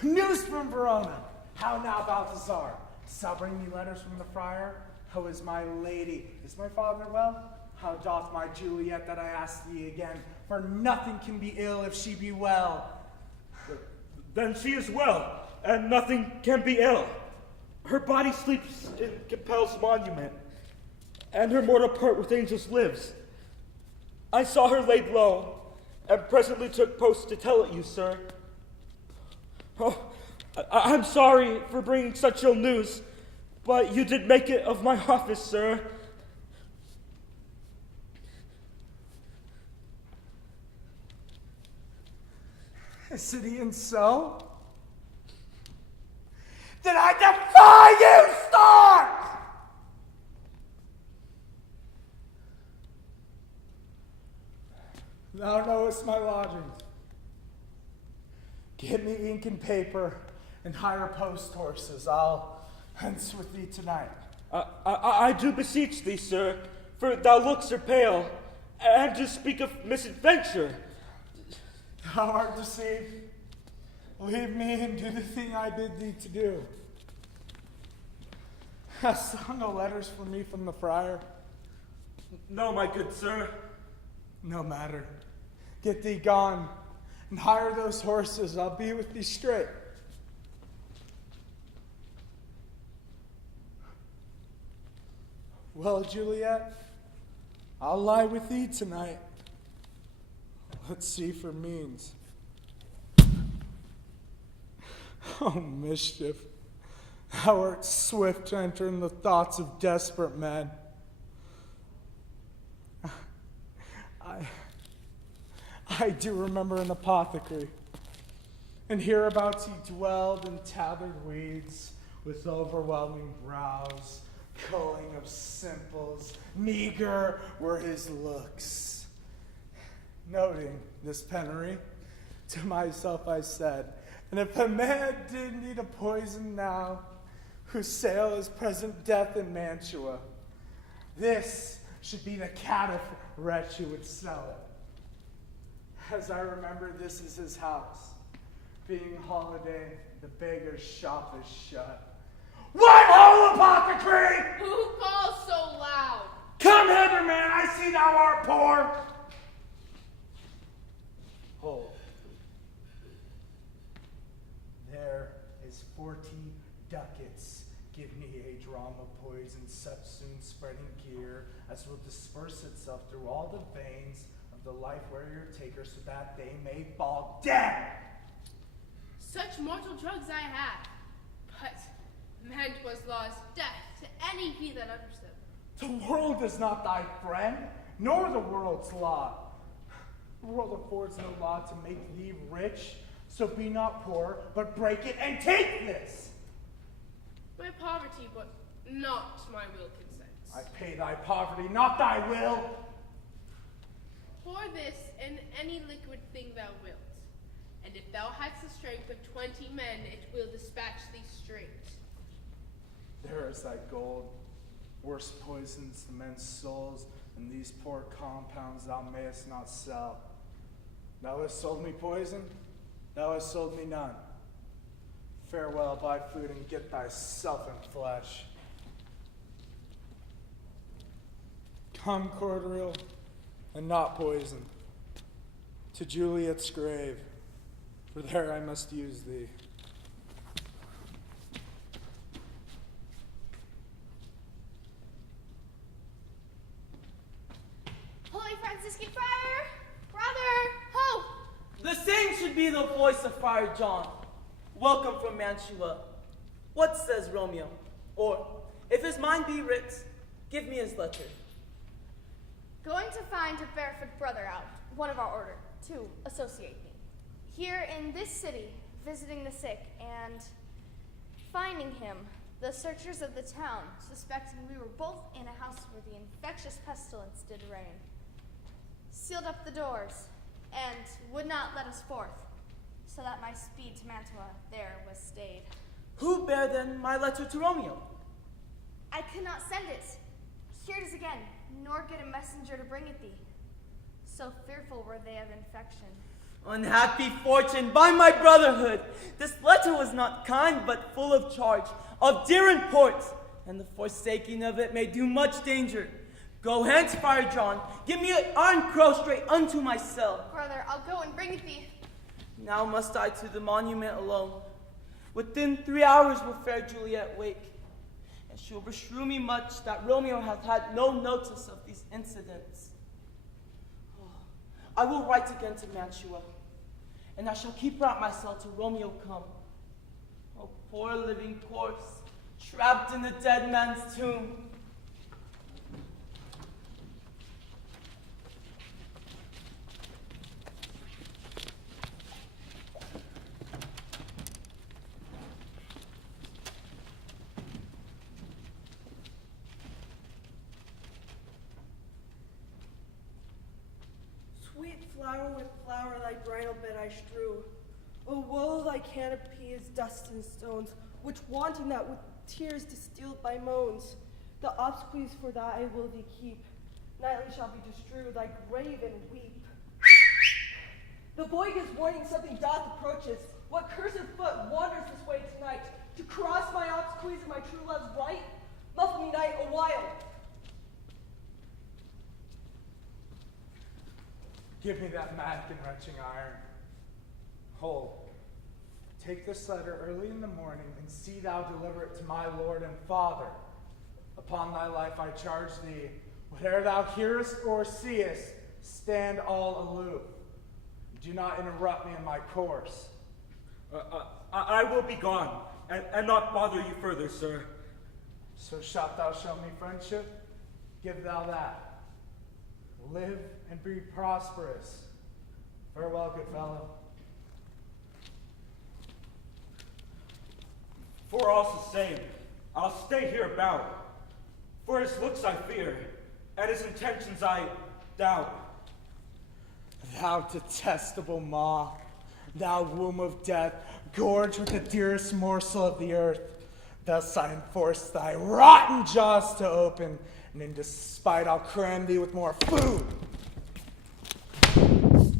News from Verona. How now, Balthazar? Dost thou bring me letters from the friar? How is my lady? Is my father well? How doth my Juliet that I ask thee again? For nothing can be ill if she be well. Then she is well, and nothing can be ill. Her body sleeps in Capel's monument, and her mortal part with angels lives. I saw her laid low, and presently took post to tell it you, sir. Oh, I'm sorry for bringing such ill news, but you did make it of my office, sir. Is it even so? Then I defy you, stars! Thou knowest my lodgings. Get me ink and paper and hire post horses. I'll hence with thee tonight. I do beseech thee, sir, for thou looks are pale, and to speak of misadventure. Thou art deceived. Leave me and do the thing I bid thee to do. Hast thou no letters for me from the friar? No, my good sir. No matter. Get thee gone and hire those horses. I'll be with thee straight. Well, Juliet, I'll lie with thee tonight. Let's see for means. Oh, mischief. Thou art swift to enter in the thoughts of desperate men. I do remember an apothecary, and hereabouts he dwelled in tathered weeds, with overwhelming brows, culling of simples, meager were his looks. Noting this penury, to myself I said, and if a man did need a poison now, whose sale is present death in Mantua, this should be the caitiff wretch who would sell it. As I remember, this is his house. Being holiday, the beggar's shop is shut. What ho, apothecary! Who calls so loud? Come hither, man, I see thou art poor. Hold. There is 40 ducats. Give me a dram of poison, such soon spreading gear as will disperse itself through all the veins of the life warrior taker, so that they may fall dead. Such mortal drugs I have, but meant was law's death to any he that utters them. The world is not thy friend, nor the world's law. The world affords no law to make thee rich, so be not poor, but break it and take this. My poverty, but not my will consents. I pay thy poverty, not thy will. Pour this in any liquid thing thou wilt, and if thou hadst the strength of 20 men, it will dispatch thee straight. There is thy gold, worse poisons to men's souls than these poor compounds thou mayest not sell. Thou hast sold me poison, thou hast sold me none. Farewell, buy food and get thyself in flesh. Come, cordial, and not poison, to Juliet's grave, for there I must use thee. Holy Franciscan Friar, brother, ho! The same should be the voice of Friar John. Welcome from Mantua. What says Romeo? Or, if his mind be writ, give me his letter. Going to find find a barefoot brother out, one of our order, to associate me. Here in this city, visiting the sick, and finding him, the searchers of the town, suspecting we were both in a house where the infectious pestilence did reign, sealed up the doors, and would not let us forth, so that my speed to Mantua there was stayed. Who bare then my letter to Romeo? I could not send it. Here it is again, nor get a messenger to bring it thee. So fearful were they of infection. Unhappy fortune, by my brotherhood! This letter was not kind, but full of charge, of dear import, and the forsaking of it may do much danger. Go hence, Friar John, give me an iron crow straight unto my cell. Brother, I'll go and bring it thee. Now must I to the monument alone. Within 3 hours will fair Juliet wake, and she'll beshrew me much that Romeo hath had no notice of these incidents. Oh, I will write again to Mantua, and I shall keep her at my cell till Romeo come. Oh, poor living corpse, trapped in the dead man's tomb. Sweet flower with flower thy bridal bed I strew. O woe thy canopy is dust and stones, which wanting that with tears distilled by moans, the obsequies for thy I will thee keep. Nightly shall be to strew thy grave and weep. The boy gives warning something doth approaches. What cursed foot wanders this way tonight, to cross my obsequies and my true love's right? Muffle me night a while. Give me that mad and wrenching iron. Hold. Take this letter early in the morning, and see thou deliver it to my Lord and Father. Upon thy life I charge thee, whate'er thou hearest or seest, stand all aloof. Do not interrupt me in my course. I will be gone, and not bother you further, sir. So shalt thou show me friendship? Give thou that. Live and be prosperous. Farewell, good fellow. For all's the same, I'll stay here about. For his looks I fear, and his intentions I doubt. Thou detestable maw, thou womb of death, gorged with the dearest morsel of the earth. Thus I enforce thy rotten jaws to open, and in despite I'll cram thee with more food.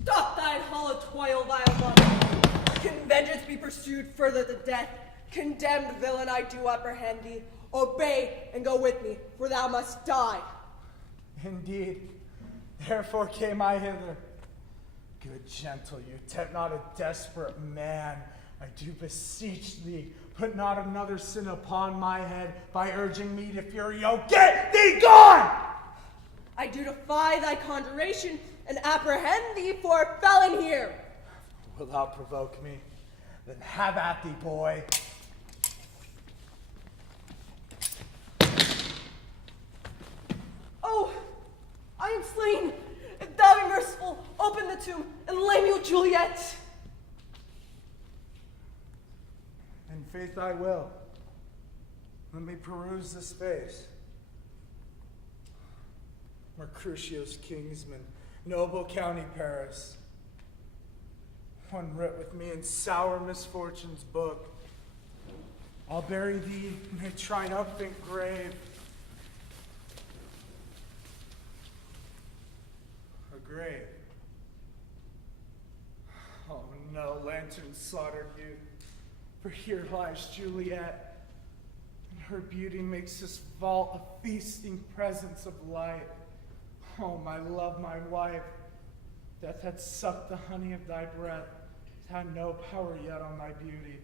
Stop thine hollow toil, vile one. Can vengeance be pursued further to death? Condemned villain, I do apprehend thee. Obey and go with me, for thou must die. Indeed, therefore came I hither. Good gentle, you tempt not a desperate man. I do beseech thee, put not another sin upon my head by urging me to fury. Oh, get thee gone! I do defy thy conjuration and apprehend thee for a felon here. Wilt thou provoke me? Then have at thee, boy. Oh, I am slain. If thou be merciful, open the tomb and lay me with Juliet. In faith I will. Let me peruse the space. Mercutio's kingsman, noble county Paris. One writ with me in sour misfortune's book. I'll bury thee in a triumphant grave. A grave. Oh no, lantern slaughtered you. For here lies Juliet, and her beauty makes this vault a feasting presence of light. Oh, my love, my wife, death had sucked the honey of thy breath, it had no power yet on thy beauty.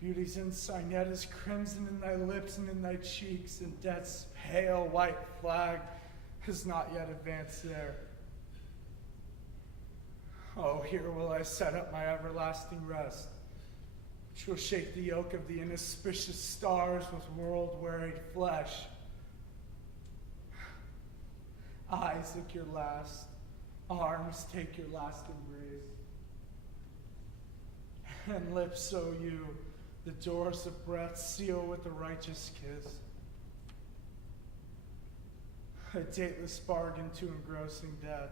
Beauty's ensign yet is crimson in thy lips and in thy cheeks, and death's pale white flag has not yet advanced there. Oh, here will I set up my everlasting rest, which will shake the yoke of the inauspicious stars with world-wearied flesh. eyes lick your last, arms take your last embrace, and lips so you, the doors of breath seal with a righteous kiss. A dateless bargain to engrossing death.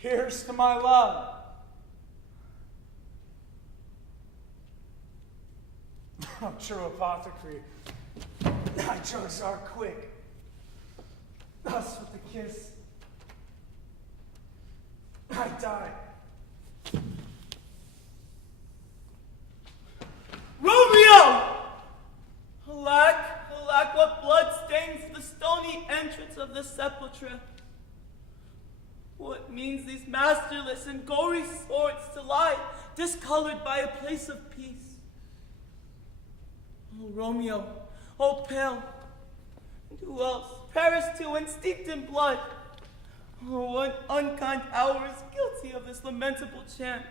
Here's to my love. True apothecary. My drugs are quick. Thus with the kiss, I die. Romeo! Alack, alack, what blood stains the stony entrance of the sepulchre? What means these masterless and gory swords to lie discolored by a place of peace? Oh, Romeo, oh, pale, and who else? Paris too, and steeped in blood. Oh, what unkind hour is guilty of this lamentable chance?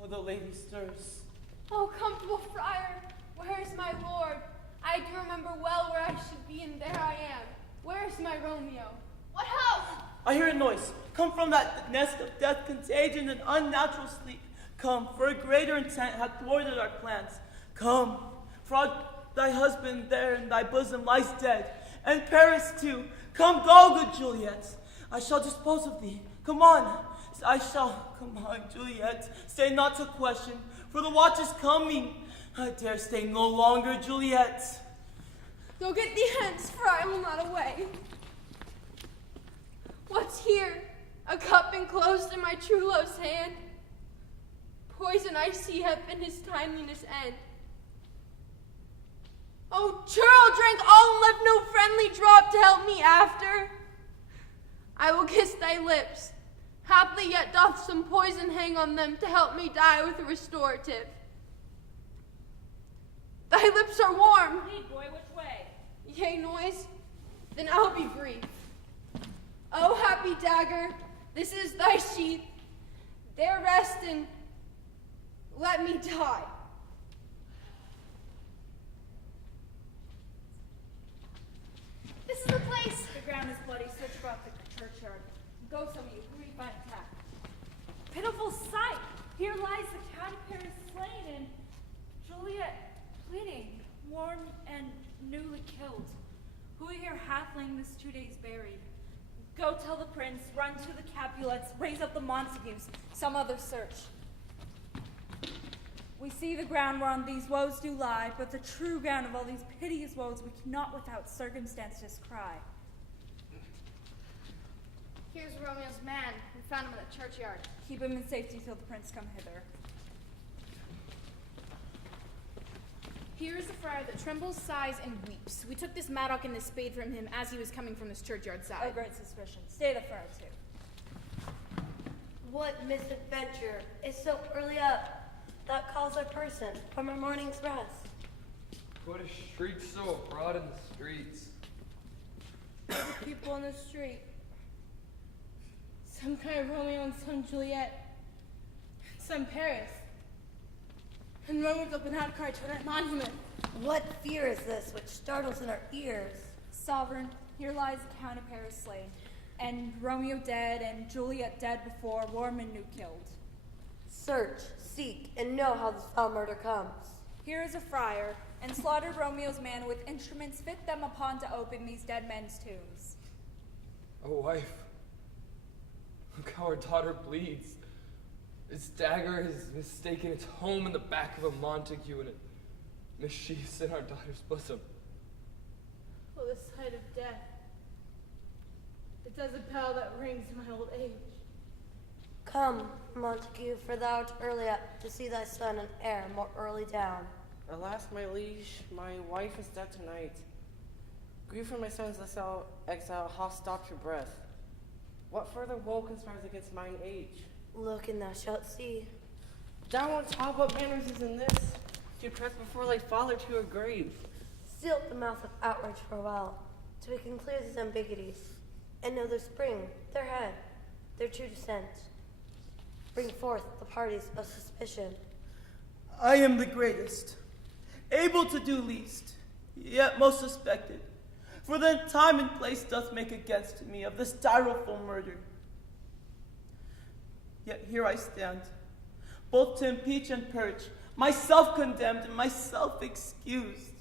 Oh, the lady stirs. Oh, comfortable friar, where is my lord? I do remember well where I should be, and there I am. Where is my Romeo? What house? I hear a noise. Come from that nest of death, contagion, and unnatural sleep. Come, for a greater intent hath thwarted our plans. Come, for thy husband there in thy bosom lies dead, and Paris too. Come, go, good Juliet. I shall dispose of thee. Come on. I shall. Come on, Juliet. Stay not to question, for the watch is coming. I dare stay no longer, Juliet. Go get thee hence, for I will not away. What's here? A cup enclosed in my true love's hand. Poison I see hath been his timeliness end. Oh, churl, drink all and left no friendly drop to help me after. I will kiss thy lips. Haply yet doth some poison hang on them to help me die with a restorative. Thy lips are warm. Hey, boy, which way? Yea, noise? Then I'll be brief. Oh, happy dagger, this is thy sheath. There rest and let me die. This is the place. The ground is bloody. Search about the churchyard. Go, some of you. Who do you find attacked? Pitiful sight. Here lies the Count of Paris slain and Juliet bleeding, worn and newly killed. Who here halfling this 2 days buried? Go tell the prince, run to the Capulets, raise up the Montagues, some other search. We see the ground whereon these woes do lie, but the true ground of all these piteous woes we cannot without circumstance descry. Here's Romeo's man. We found him in the churchyard. Keep him in safety till the prince come hither. Here is a friar that trembles, sighs, and weeps. We took this mattock and this spade from him as he was coming from this churchyard side. A great suspicion. Stay the friar too. What misadventure is so early up that calls our person from our morning's rest? What a shriek so abroad in the streets. People in the street. Some cry Romeo and some Juliet. Some Paris. And rumors of an outcry to that monument. What fear is this which startles in our ears? Sovereign, here lies the Count of Paris slain, and Romeo dead, and Juliet dead before, warm and new killed. Search, seek, and know how this foul murder comes. Here is a friar, and slaughtered Romeo's man with instruments fit them upon to open these dead men's tombs. Oh, wife, look how our daughter bleeds. This dagger has mistaken its home in the back of a Montague, and it missheaths in our daughter's bosom. Oh, the sight of death. It does a bell that rings in my old age. Come, Montague, for thou art early up to see thy son and heir more early down. Alas, my liege, my wife is dead tonight. Grief for my son's exile hath stopped your breath. What further woe conspires against mine age? Look and thou shalt see. Down on top, what manners is in this? To press before thy father to her grave. Sealed the mouth of outrage for a while, till we can clear these ambiguities, and know their spring, their head, their true descent. Bring forth the parties of suspicion. I am the greatest, able to do least, yet most suspected. For then time and place doth make against me of this direful murder. Yet here I stand, both to impeach and purge, myself condemned and myself excused.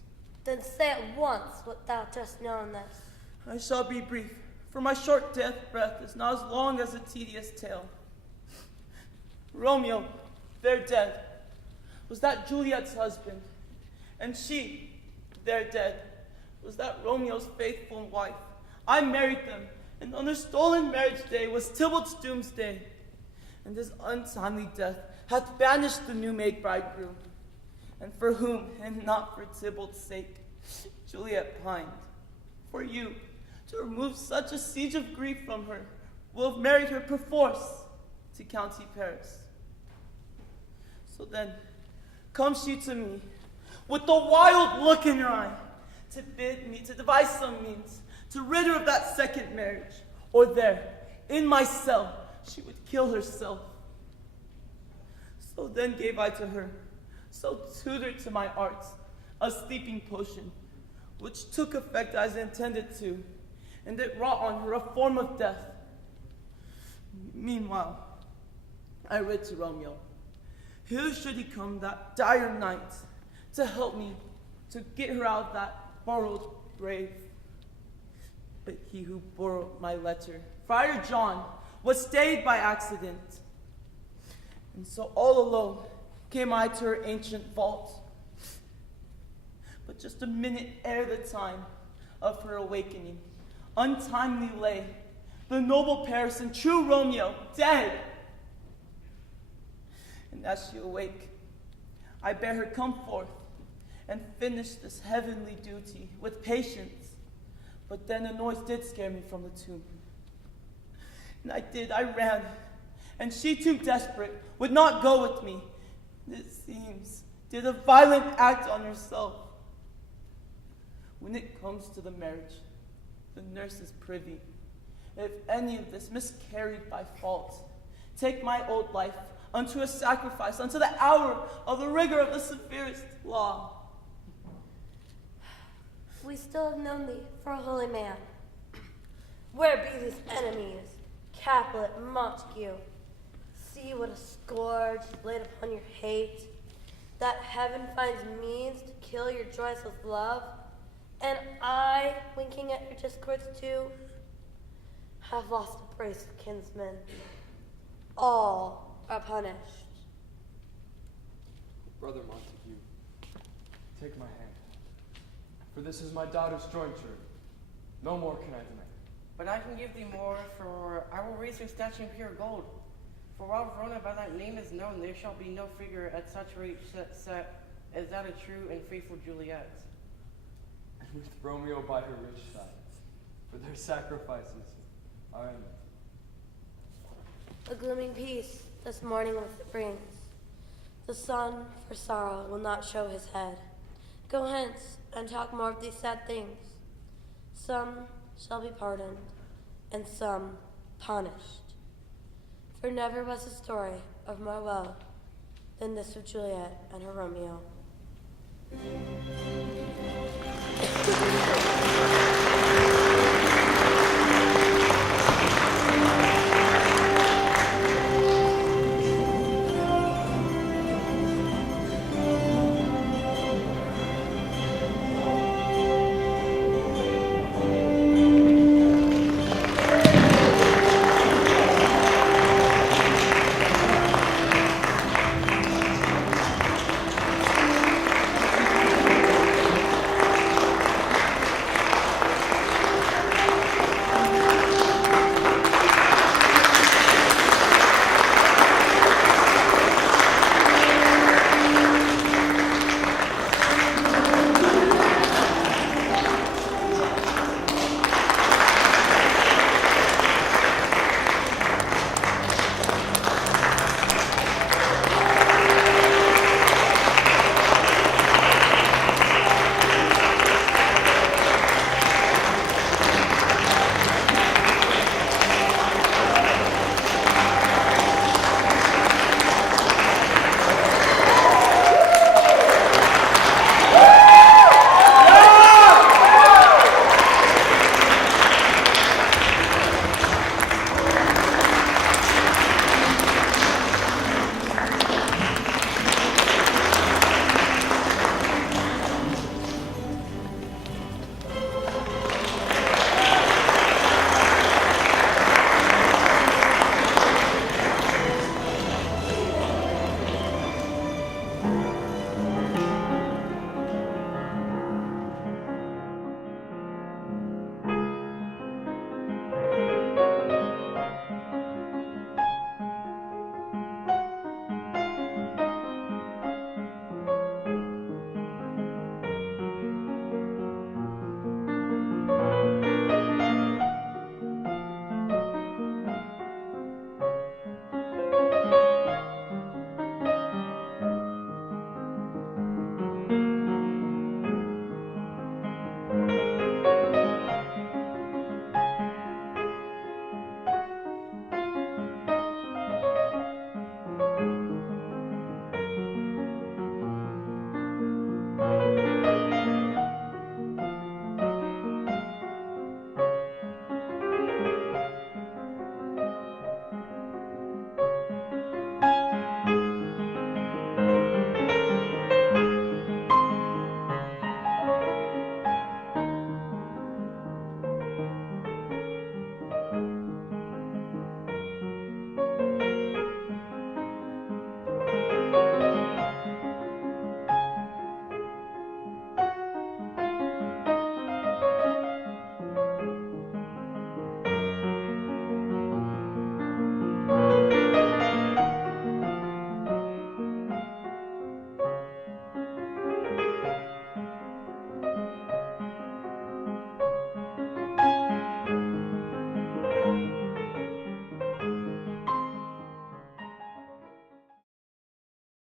Then say at once what thou dost know in this. I shall be brief, for my short death breath is not as long as a tedious tale. Romeo, there dead, was that Juliet's husband, and she, there dead, was that Romeo's faithful wife. I married them, and on their stolen marriage day was Tybalt's doomsday, and his untimely death hath banished the new-made bridegroom, and for whom, and not for Tybalt's sake, Juliet pined. For you, to remove such a siege of grief from her, will have married her perforce to County Paris. So then, comes she to me, with the wild look in her eye, to bid me to devise some means to rid her of that second marriage, or there, in my cell, she would kill herself. So then gave I to her, so tutored to my arts, a sleeping potion, which took effect as intended to, and it wrought on her a form of death. Meanwhile, I read to Romeo, here should he come that dire night to help me to get her out of that borrowed grave. But he who borrowed my letter, Friar John, was stayed by accident. And so all alone came I to her ancient vault. But just a minute ere the time of her awakening, untimely lay the noble Paris and true Romeo dead. And as she awake, I bade her come forth and finish this heavenly duty with patience. But then a noise did scare me from the tomb. And I ran, and she too desperate would not go with me. It seems, did a violent act on herself. When it comes to the marriage, the nurse is privy. If any of this miscarried by fault, take my old life unto a sacrifice, unto the hour of the rigor of the severest law. We still have known thee for a holy man. Where be these enemies, Capulet, Montague? See what a scourge is laid upon your hate, that heaven finds means to kill your joys with love, and I, winking at your discords too, have lost a brace of kinsmen. All are punished. Brother Montague, take my hand, for this is my daughter's jointure. No more can I demand. But I can give thee more, for I will raise her statue in pure gold. For while Verona by that name is known, there shall be no figure at such rate set as that of true and faithful Juliet. And with Romeo by her rich side, for their sacrifices are ended. A glooming peace this morning with it brings. The sun for sorrow will not show his head. Go hence and talk more of these sad things. Some shall be pardoned, and some punished. For never was a story of more woe than this of Juliet and her Romeo.